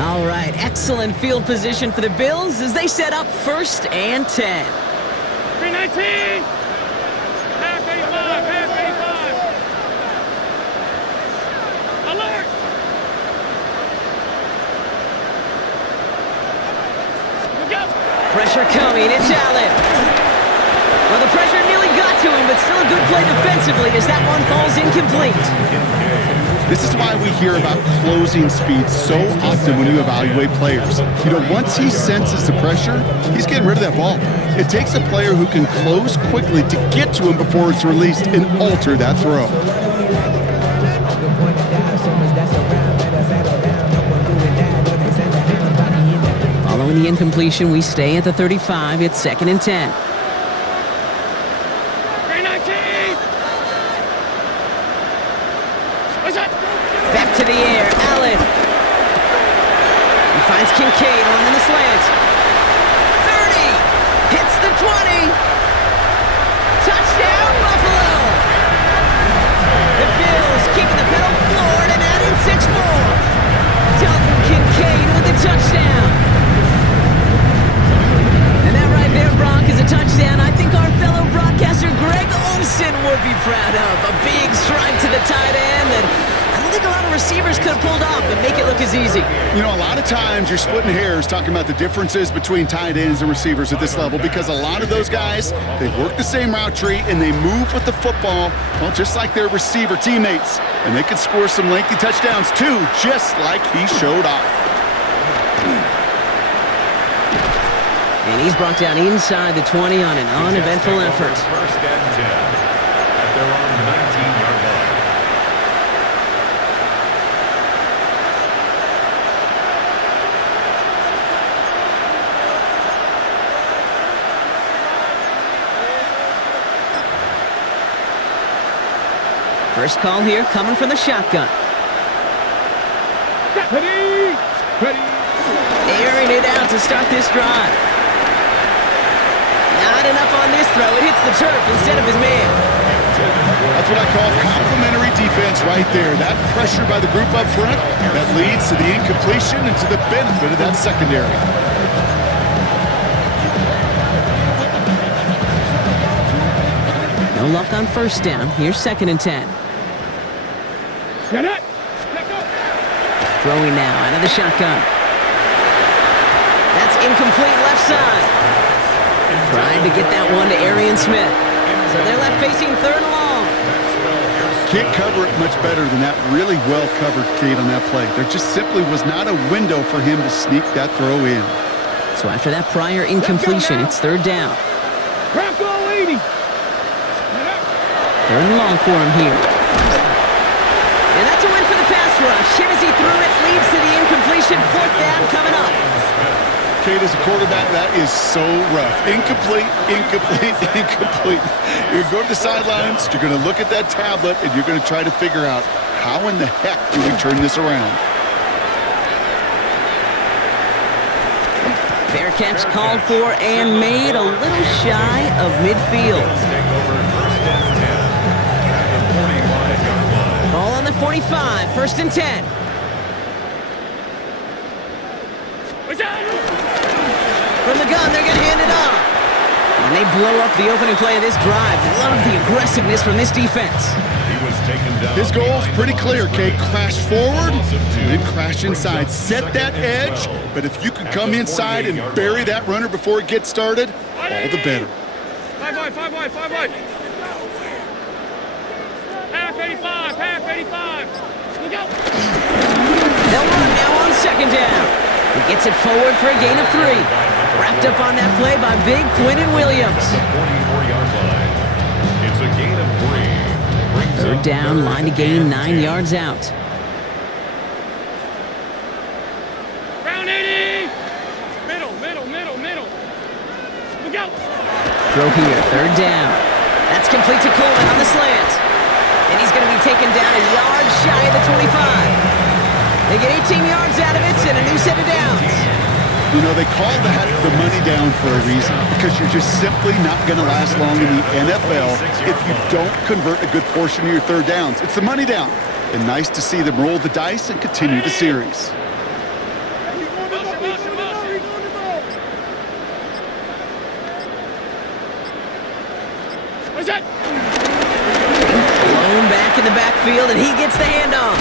All right, excellent field position for the Bills as they set up 1st and 10. 319. Half 85. Half 85. Alert. Go. Pressure coming, it's Allen. Well, the pressure nearly got to him, but still a good play defensively as that one falls incomplete. This is why we hear about closing speed so often when you evaluate players. You know, once he senses the pressure, he's getting rid of that ball. It takes a player who can close quickly to get to him before it's released and alter that throw. Following the incompletion, we stay at the 35. It's 2nd and 10. 319. What's that? Back to the air, Allen. He finds Kincaid running the slant. 30. Hits the 20. Touchdown, Buffalo. The Bills keeping the pedal floored and adding 6 more. Dalton Kincaid with the touchdown. And that right there, Brock, is a touchdown I think our fellow broadcaster Greg Olsen would be proud of. A big strike to the tight end that I don't think a lot of receivers could have pulled off and make it look as easy. You know, a lot of times you're splitting hairs talking about the differences between tight ends and receivers at this level because a lot of those guys, they work the same route tree and they move with the football, well, just like their receiver teammates. And they can score some lengthy touchdowns too, just like he showed off. And he's brought down inside the 20 on an uneventful effort. 1st and 10 at their own 19-yard line. First call here coming from the shotgun. Ready. Ready. Airing it out to start this drive. Not enough on this throw. It hits the turf instead of his man. That's what I call complementary defense right there. That pressure by the group up front, that leads to the incompletion and to the benefit of that secondary. No luck on 1st down. Here's 2nd and 10. Get it. Let go. Throwing now out of the shotgun. That's incomplete left side. Trying to get that one to Arian Smith. So they're left facing 3rd and long. Can't cover it much better than that really well-covered Cade on that play. There just simply was not a window for him to sneak that throw in. So after that prior incompletion, it's 3rd down. Crack all 80. 3rd and long for him here. And that's a win for the pass rush. Hit as he threw it, leads to the incompletion. 4th down coming up. Cade, as a quarterback, that is so rough. Incomplete, incomplete, incomplete. You're going to go to the sidelines, you're going to look at that tablet, and you're going to try to figure out how in the heck do we turn this around. Fair catch called for and made a little shy of midfield. Take over 1st and 10 at the 45-yard line. Ball on the 45, 1st and 10. From the gun, they're going to hand it off. And they blow up the opening play of this drive. Love the aggressiveness from this defense. He was taken down. His goal's pretty clear, Kate. Crash forward, and then crash inside. Set that edge, but if you could come inside and bury that runner before it gets started, all the better. 5 wide, 5 wide, 5 wide. Half 85, half 85. Look out. They'll run now on second down. He gets it forward for a gain of 3. Wrapped up on that play by big Quinton Williams. At the 44-yard line. It's a gain of 3. Brings Third up down, line to gain 9 10. yards out. Round 80. Middle, middle, middle, middle. Look out. Throw here, third down. That's complete to Coleman on the slant. And he's going to be taken down a yard shy of the 25. They get 18 yards out of it and a new set of downs. You know, they call that the money down for a reason, because you're just simply not going to last long in the NFL if you don't convert a good portion of your third downs. It's the money down. And nice to see them roll the dice and continue the series. What's that? Blown back in the backfield, and he gets the handoff.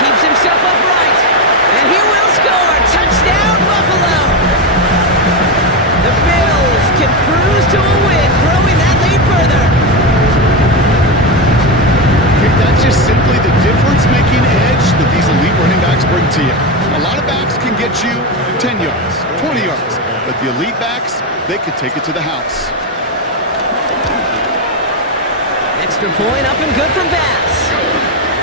Keeps himself upright, and he will score. Touchdown, Buffalo! The Bills can cruise to a win, growing that lead further. Okay, that's just simply the difference-making edge that these elite running backs bring to you. A lot of backs can get you 10 yards, 20 yards, but the elite backs, they can take it to the house. Extra point up and good from Bass.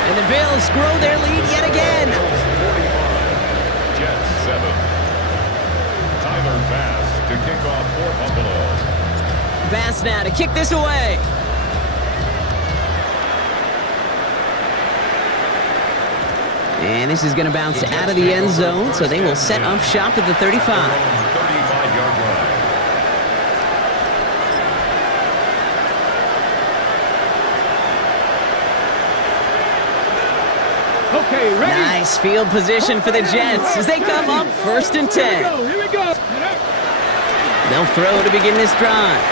And the Bills grow their lead yet again. 45. Jets 7. Tyler Bass to kick off for Buffalo. Bass now to kick this away. And this is going to bounce out of the end zone, so they will set up shop at the 35. 35-yard line. Okay, ready? Nice field position for the Jets as they come up 1st and 10. Here we go. They'll throw to begin this drive.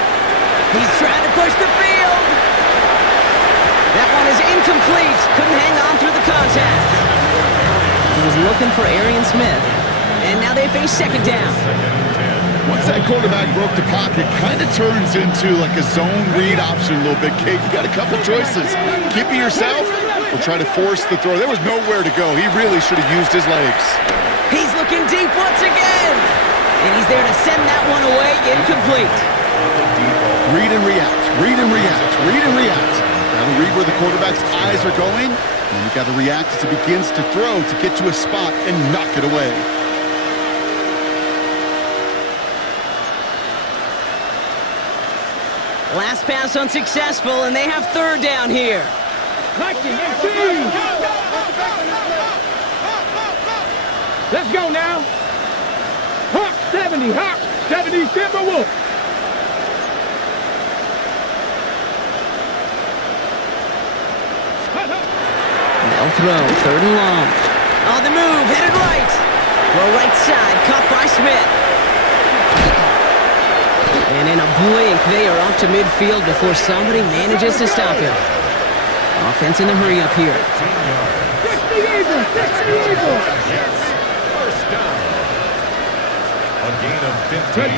He's trying to push the field. That one is incomplete. Couldn't hang on through the contact. He was looking for Arian Smith. And now they face second down. Once that quarterback broke the pocket, kind of turns into like a zone read option a little bit, Kate. You got a couple choices. Keep it yourself or try to force the throw. There was nowhere to go. He really should have used his legs. He's looking deep once again. And he's there to send that one away incomplete. Read and react, read and react, read and react. Got to read where the quarterback's eyes are going, and you got to react as he begins to throw to get to a spot and knock it away. Last pass unsuccessful, and they have third down here. 19, 18. Let's go now. Hawk 70, Hawk 70, Timberwolf. They'll throw, third and long. On the move, headed right. Throw right side, caught by Smith. And in a blink, they are up to midfield before somebody manages to stop him. Offense in the hurry up here. 60 Eagle, 60 Eagle. First down. A gain of 15.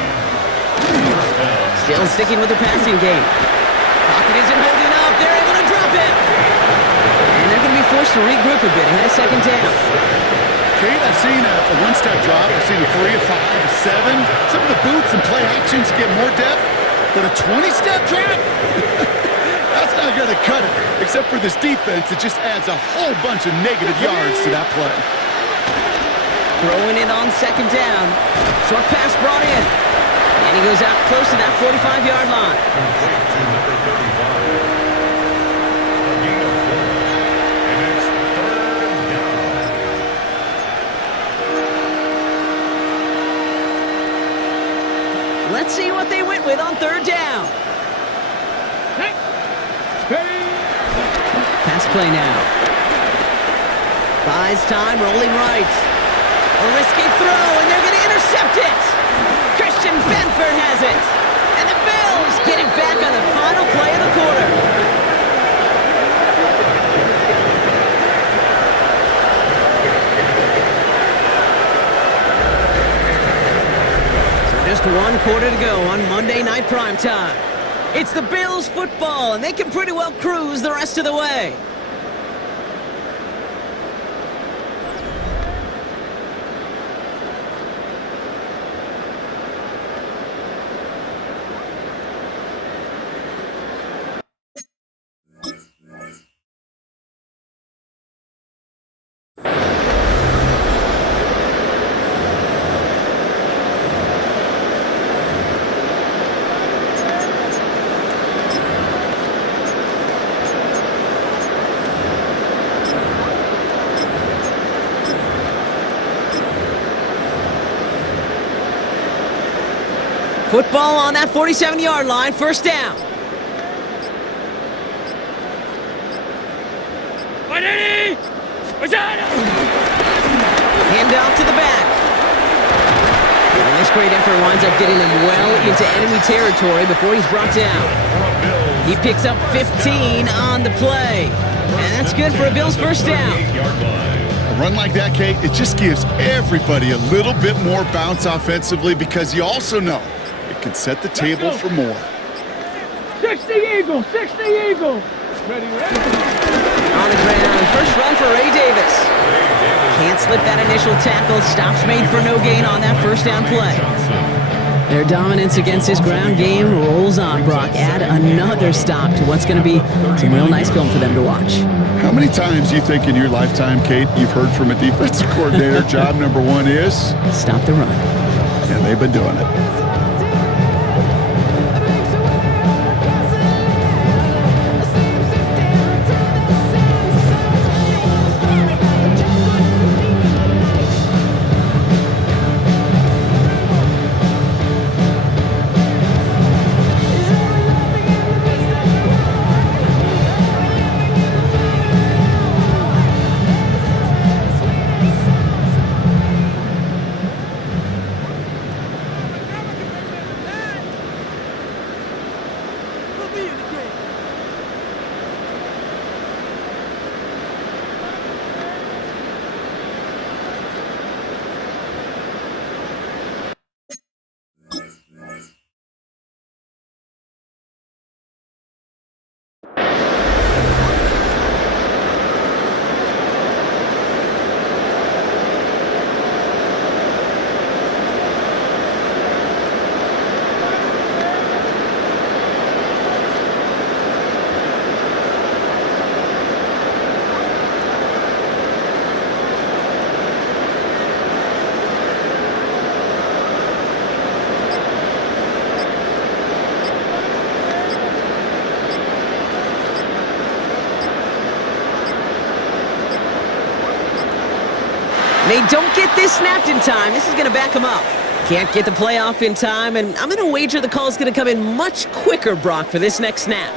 First down. Still sticking with the passing game. Pocket isn't holding up. They're able to drop it. And they're going to be forced to regroup a bit ahead of second down. Kate, I've seen a one-step drop. I've seen a 3, a 5, a 7. Some of the boots and play actions get more depth, but a 20-step drop? That's not going to cut it. Except for this defense, it just adds a whole bunch of negative yards to that play. Throwing it on second down. Short pass brought in. And he goes out close to that 45-yard line. Complete to number 35. A gain of 4. And it's third down. Let's see what they went with on third down. Pass play now. Buys time, rolling right. A risky throw, and they're going to intercept it. Christian Benford has it. And the Bills get it back on the final play of the quarter. So just 1 quarter to go on Monday Night Primetime. It's the Bills football, and they can pretty well cruise the rest of the way. Football on that 47-yard line, first down. Hand off to the back. And this great effort winds up getting him well into enemy territory before he's brought down. He picks up 15 on the play. And that's good for a Bills first down. A run like that, Kate, it just gives everybody a little bit more bounce offensively because you also know it can set the table for more. 60 Eagle, 60 Eagle. Ready. On the ground, first run for Ray Davis. Can't slip that initial tackle. Stops made for no gain on that first down play. Their dominance against his ground game rolls on, Brock. Add another stop to what's going to be some real nice film for them to watch. How many times do you think in your lifetime, Kate, you've heard from a defensive coordinator, job number 1 is? Stop the run. And they've been doing it. They don't get this snapped in time. This is going to back them up. Can't get the play off in time, and I'm going to wager the call is going to come in much quicker, Brock, for this next snap.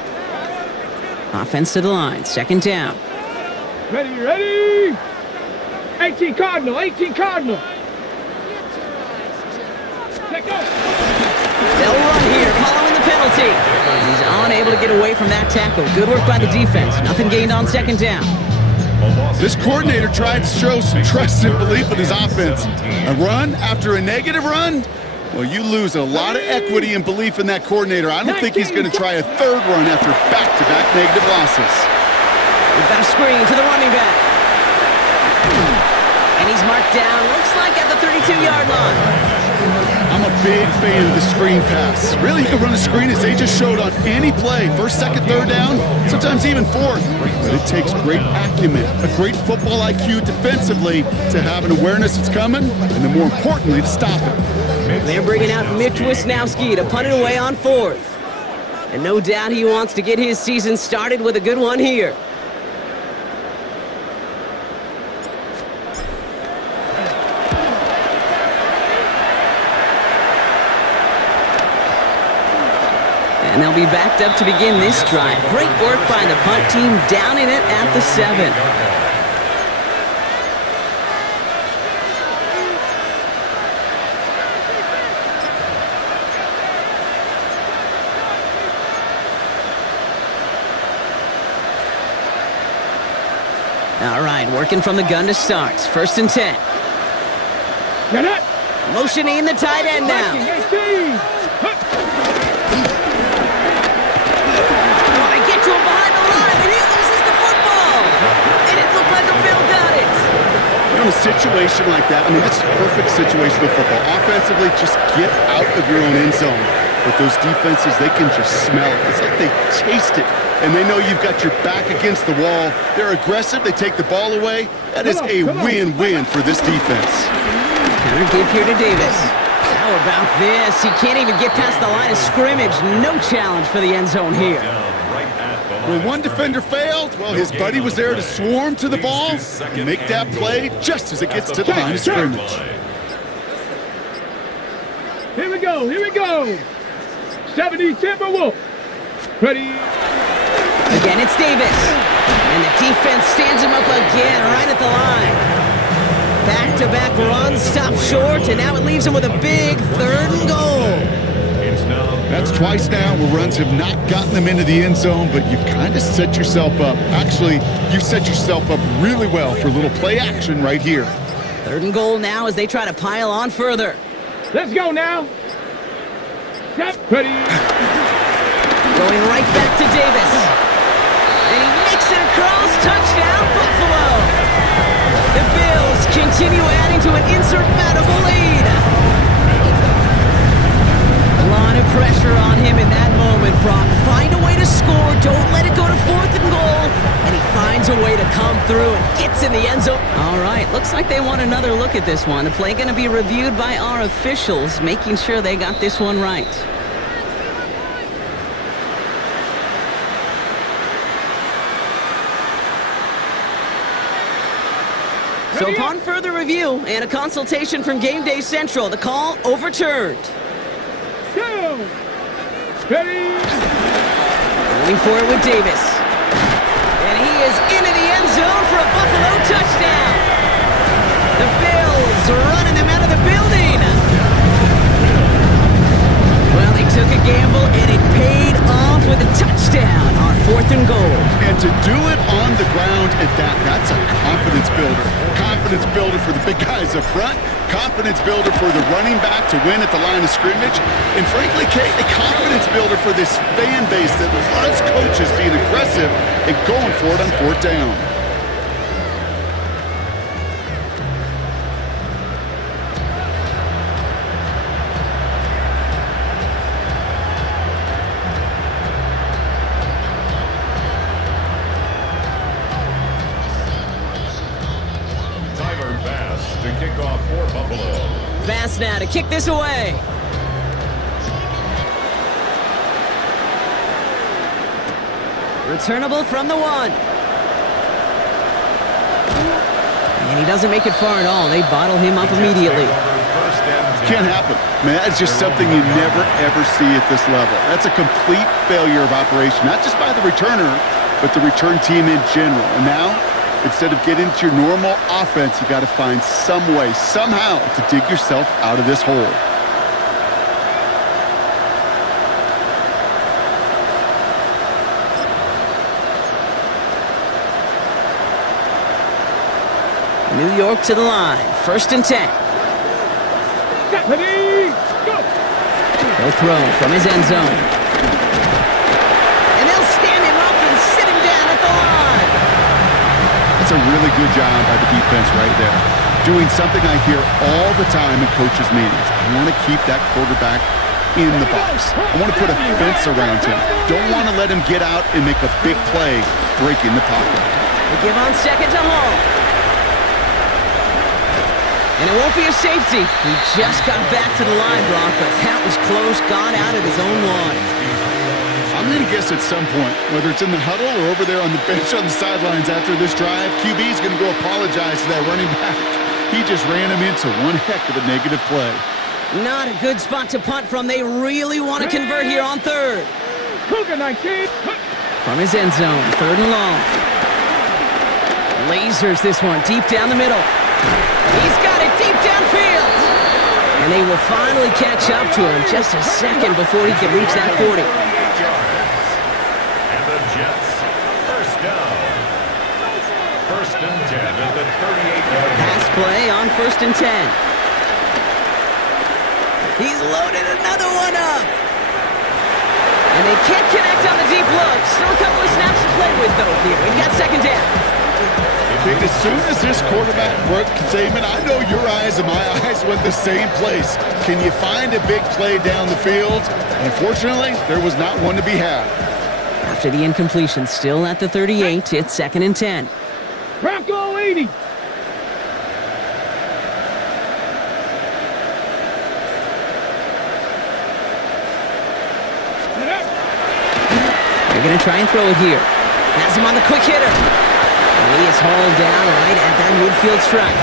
Offense to the line, second down. Ready. 18 Cardinal, 18 Cardinal. Let go. They'll run here, following the penalty. He's unable to get away from that tackle. Good work by the defense. Nothing gained on second down. This coordinator tried to show some trust and belief in his offense. A run after a negative run? Well, you lose a lot of equity and belief in that coordinator. I don't think he's going to try a third run after back-to-back negative losses. We've got a screen to the running back. And he's marked down, looks like at the 32-yard line. I'm a big fan of the screen pass. Really, you can run a screen as they just showed on any play. First, second, third down, sometimes even fourth. But it takes great acumen, a great football IQ defensively to have an awareness it's coming, and then more importantly, to stop it. They're bringing out Mitch Wisnowski to punt it away on fourth. And no doubt he wants to get his season started with a good one here. And they'll be backed up to begin this drive. Great work by the punt team, downing it at the 7. All right, working from the gun to start. 1st and 10. Get it. Motioning the tight end now. 18. Oh, they get to him behind the line, and he loses the football. It didn't look like a Bill got it. In a situation like that, I mean, this is perfect situational football. Offensively, just get out of your own end zone. But those defenses, they can just smell it. It's like they taste it, and they know you've got your back against the wall. They're aggressive. They take the ball away. That is a win-win for this defense. Counter give here to Davis. How about this? He can't even get past the line of scrimmage. No challenge for the end zone here. When one defender failed, well, his buddy was there to swarm to the ball and make that play just as it gets to the line of scrimmage. Here we go. Here we go. 70 Timberwolves. Ready. Again, it's Davis. And the defense stands him up again right at the line. Back-to-back runs, stop short, and now it leaves him with a big 3rd and goal. That's twice now where runs have not gotten them into the end zone, but you've kind of set yourself up. Actually, you set yourself up really well for a little play action right here. 3rd and goal now as they try to pile on further. Let's go now. Step. Ready. Going right back to Davis. And he makes it across. Touchdown, Buffalo. The Bills continue adding to an insurmountable lead. A lot of pressure on him in that moment, Brock. Find a way to score. Don't let it go to 4th and goal. And he finds a way to come through and gets in the end zone. All right, looks like they want another look at this one. The play going to be reviewed by our officials, making sure they got this one right. So upon further review and a consultation from Game Day Central, the call overturned. Go. Ready. Going for it with Davis. And he is into the end zone for a Buffalo touchdown. The Bills running them out of the building. Well, they took a gamble and it paid off with a touchdown on 4th and goal. And to do it on the ground at that, that's a confidence builder. Confidence builder for the big guys up front. Confidence builder for the running back to win at the line of scrimmage. And frankly, Kate, a confidence builder for this fan base that loves coaches being aggressive and going for it on 4th down. To kick off for Buffalo. Bass now to kick this away. Returnable from the 1. And he doesn't make it far at all. They bottle him up immediately. Can't happen. Man, that's just something you never, ever see at this level. That's a complete failure of operation, not just by the returner, but the return team in general. And now, instead of getting into your normal offense, you got to find some way, somehow, to dig yourself out of this hole. New York to the line. 1st and 10. Ready. Go. He'll throw from his end zone. And they'll stand him up and sit him down at the line. That's a really good job by the defense right there. Doing something I hear all the time in coaches' meetings. I want to keep that quarterback in the box. I want to put a fence around him. Don't want to let him get out and make a big play breaking the pocket. They give on 2nd to Hall. And it won't be a safety. He just got back to the line, Brock, but that was close. Got out of his own one. I'm going to guess at some point, whether it's in the huddle or over there on the bench on the sidelines after this drive, QB's going to go apologize to that running back. He just ran him into one heck of a negative play. Not a good spot to punt from. They really want to convert here on 3rd. Cougar 19. From his end zone, 3rd and long. Lasers this one deep down the middle. He's got it deep downfield. And they will finally catch up to him just a second before he can reach that 40. And the Jets, 1st down. 1st and 10 at the 38-yard line. Pass play on 1st and 10. He's loaded another one up. And they can't connect on the deep look. Still a couple of snaps to play with, though, here. We've got 2nd down. Okay, as soon as this quarterback broke containment, I know your eyes and my eyes went the same place. Can you find a big play down the field? Unfortunately, there was not one to be had. After the incompletion, still at the 38, it's 2nd and 10. Bronco 80. They're going to try and throw it here. Has him on the quick hitter. And he is hauled down right at that midfield stripe.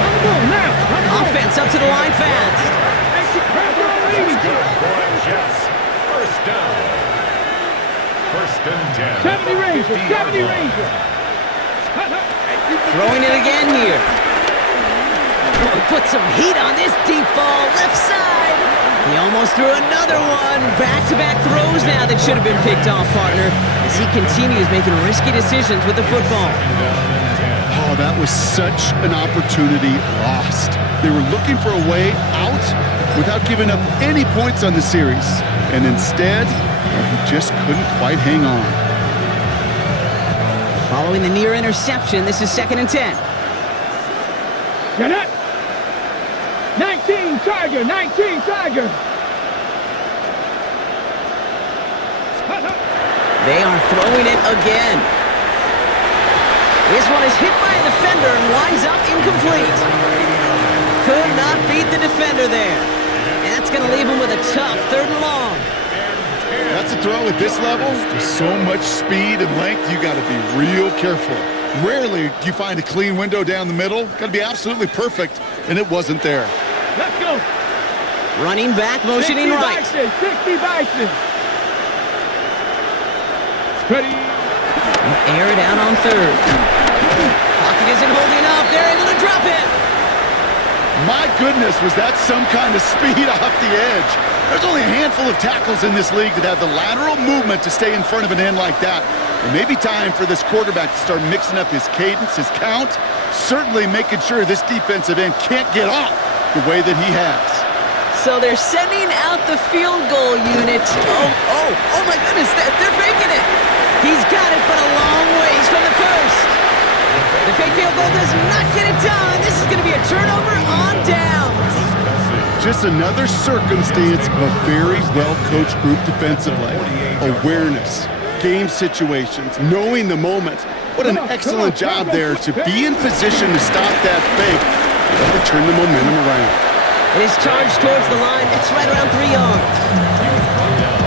Offense up to the line fast. Jets. First down. 1st and 10. 70 Ranger, 70 Ranger. Throwing it again here. Oh, he put some heat on this deep ball, left side. He almost threw another one. Back-to-back throws now that should have been picked off, partner, as he continues making risky decisions with the football. Oh, that was such an opportunity lost. They were looking for a way out without giving up any points on the series. And instead, he just couldn't quite hang on. Following the near interception, this is 2nd and 10. Get it. 19 Tiger, 19 Tiger. They are throwing it again. This one is hit by a defender and winds up incomplete. Could not beat the defender there. And that's going to leave him with a tough 3rd and long. That's a throw at this level. With so much speed and length, you got to be real careful. Rarely do you find a clean window down the middle. Got to be absolutely perfect, and it wasn't there. Let's go. Running back, motioning right. 60 Bison. Ready. Air it out on 3rd. Pocket isn't holding up. They're able to drop it. My goodness, was that some kind of speed off the edge. There's only a handful of tackles in this league that have the lateral movement to stay in front of an end like that. It may be time for this quarterback to start mixing up his cadence, his count, certainly making sure this defensive end can't get off the way that he has. So they're sending out the field goal unit. Oh my goodness, they're faking it. He's got it, but a long ways from the first. The fake field goal does not get it done. This is going to be a turnover on downs. Just another circumstance of a very well-coached group defensively. Awareness, game situations, knowing the moment. What an excellent job there to be in position to stop that fake and to turn the momentum around. It is charged towards the line. It's right around 3 yards.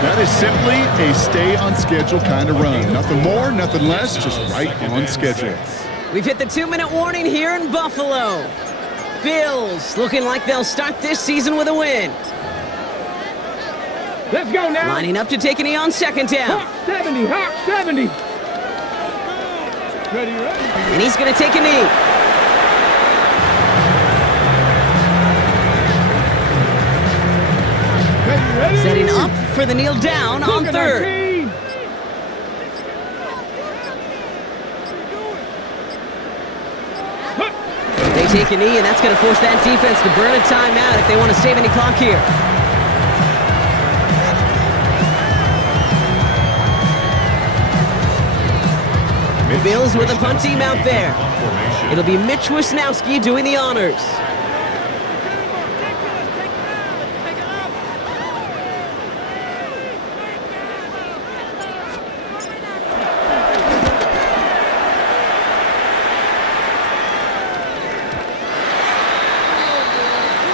That is simply a stay-on-schedule kind of run. Nothing more, nothing less, just right on schedule. We've hit the 2-minute warning here in Buffalo. Bills looking like they'll start this season with a win. Let's go now. Lining up to take a knee on 2nd down. Hawk 70, Hawk 70. Ready. And he's going to take a knee. Ready. Setting up for the kneel down on 3rd. They take a knee, and that's going to force that defense to burn a timeout if they want to save any clock here. The Bills with a punt team out there. It'll be Mitch Wisnowski doing the honors.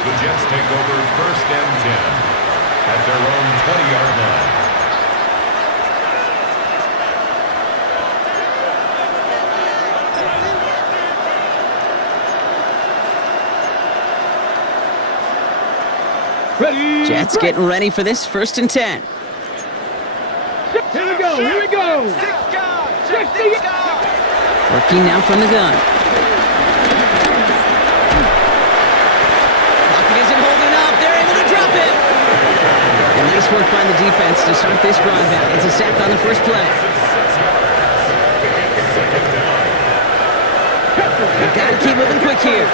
The Jets take over 1st and 10 at their own 20-yard line. Ready. Jets getting ready for this 1st and 10. Here we go. Here we go. 60. Working now from the gun. Pocket isn't holding up. They're able to drop it. And nice work by the defense to start this drive out. It's a sack on the first play. They've got to keep moving quick here.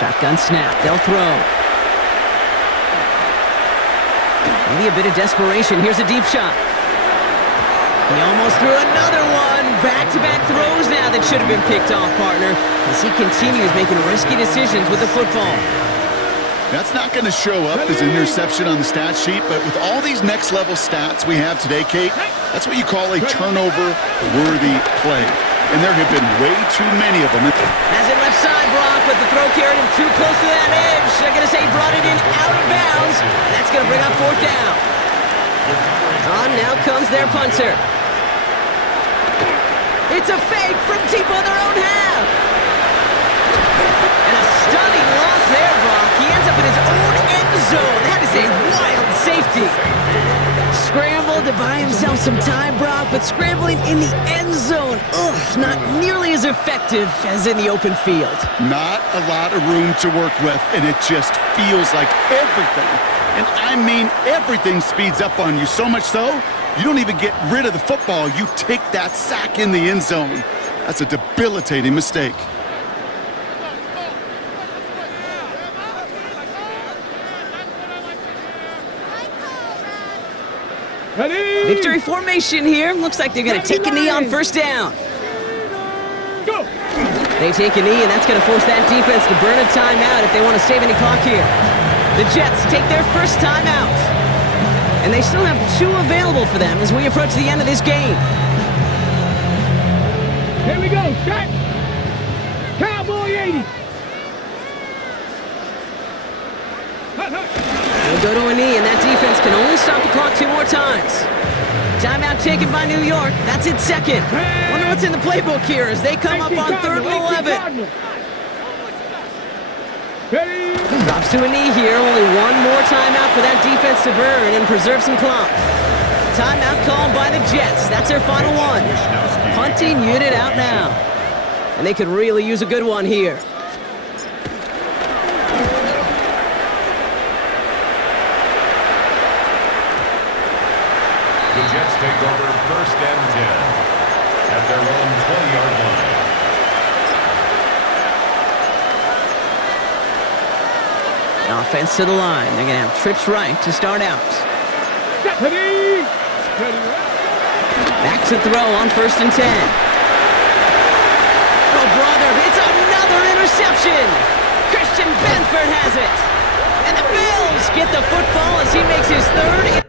Shotgun snap. They'll throw. Maybe a bit of desperation. Here's a deep shot. He almost threw another one. Back-to-back throws now that should have been picked off, partner, as he continues making risky decisions with the football. That's not going to show up as an interception on the stat sheet, but with all these next-level stats we have today, Kate, that's what you call a turnover-worthy play. And there have been way too many of them. Has it left side, Brock, but the throw carried him too close to that edge. They're going to say he brought it in out of bounds. And that's going to bring up fourth down. On now comes their punter. It's a fake from deep on their own half. And a stunning loss there, Brock. He ends up in his own end zone. That is a wild safety. Scrambled to buy himself some time, Brock, but scrambling in the end zone, not nearly as effective as in the open field. Not a lot of room to work with, and it just feels like everything, and I mean everything, speeds up on you, so much so, you don't even get rid of the football. You take that sack in the end zone. That's a debilitating mistake. Victory formation here. Looks like they're going to take a knee on first down. Go! They take a knee, and that's going to force that defense to burn a timeout if they want to save any clock here. The Jets take their first timeout. And they still have 2 available for them as we approach the end of this game. Here we go, shot! Cowboy 80! They'll go to a knee, and that defense can only stop the clock 2 more times. Timeout taken by New York. That's its second. Wonder what's in the playbook here as they come up on 3rd and 11. Drops to a knee here. Only 1 more timeout for that defense to burn and preserve some clock. Timeout called by the Jets. That's their final one. Punting unit out now. And they could really use a good one here. The Jets take over 1st and 10 at their own 20-yard line. Offense to the line. They're going to have trips right to start out. Back to throw on 1st and 10. Oh, brother, it's another interception. Christian Benford has it. And the Bills get the football as he makes his 3rd.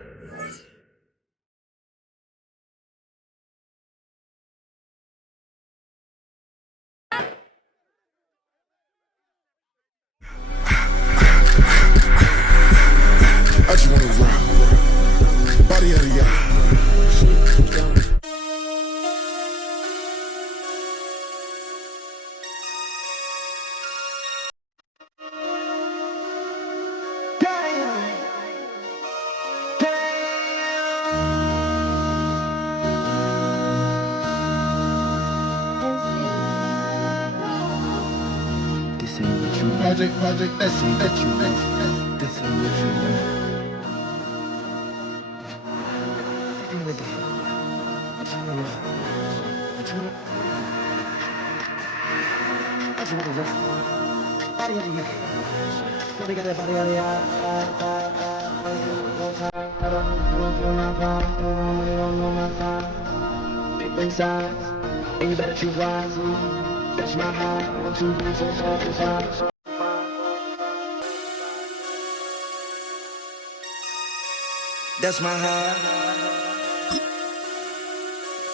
I just wanna rock, body out of y'all. Project, let's see that you know. This ain't what you know. Inside, and you better choose wisely. That's my heart. 1, 2, 3, 4, 5, 5. That's my heart.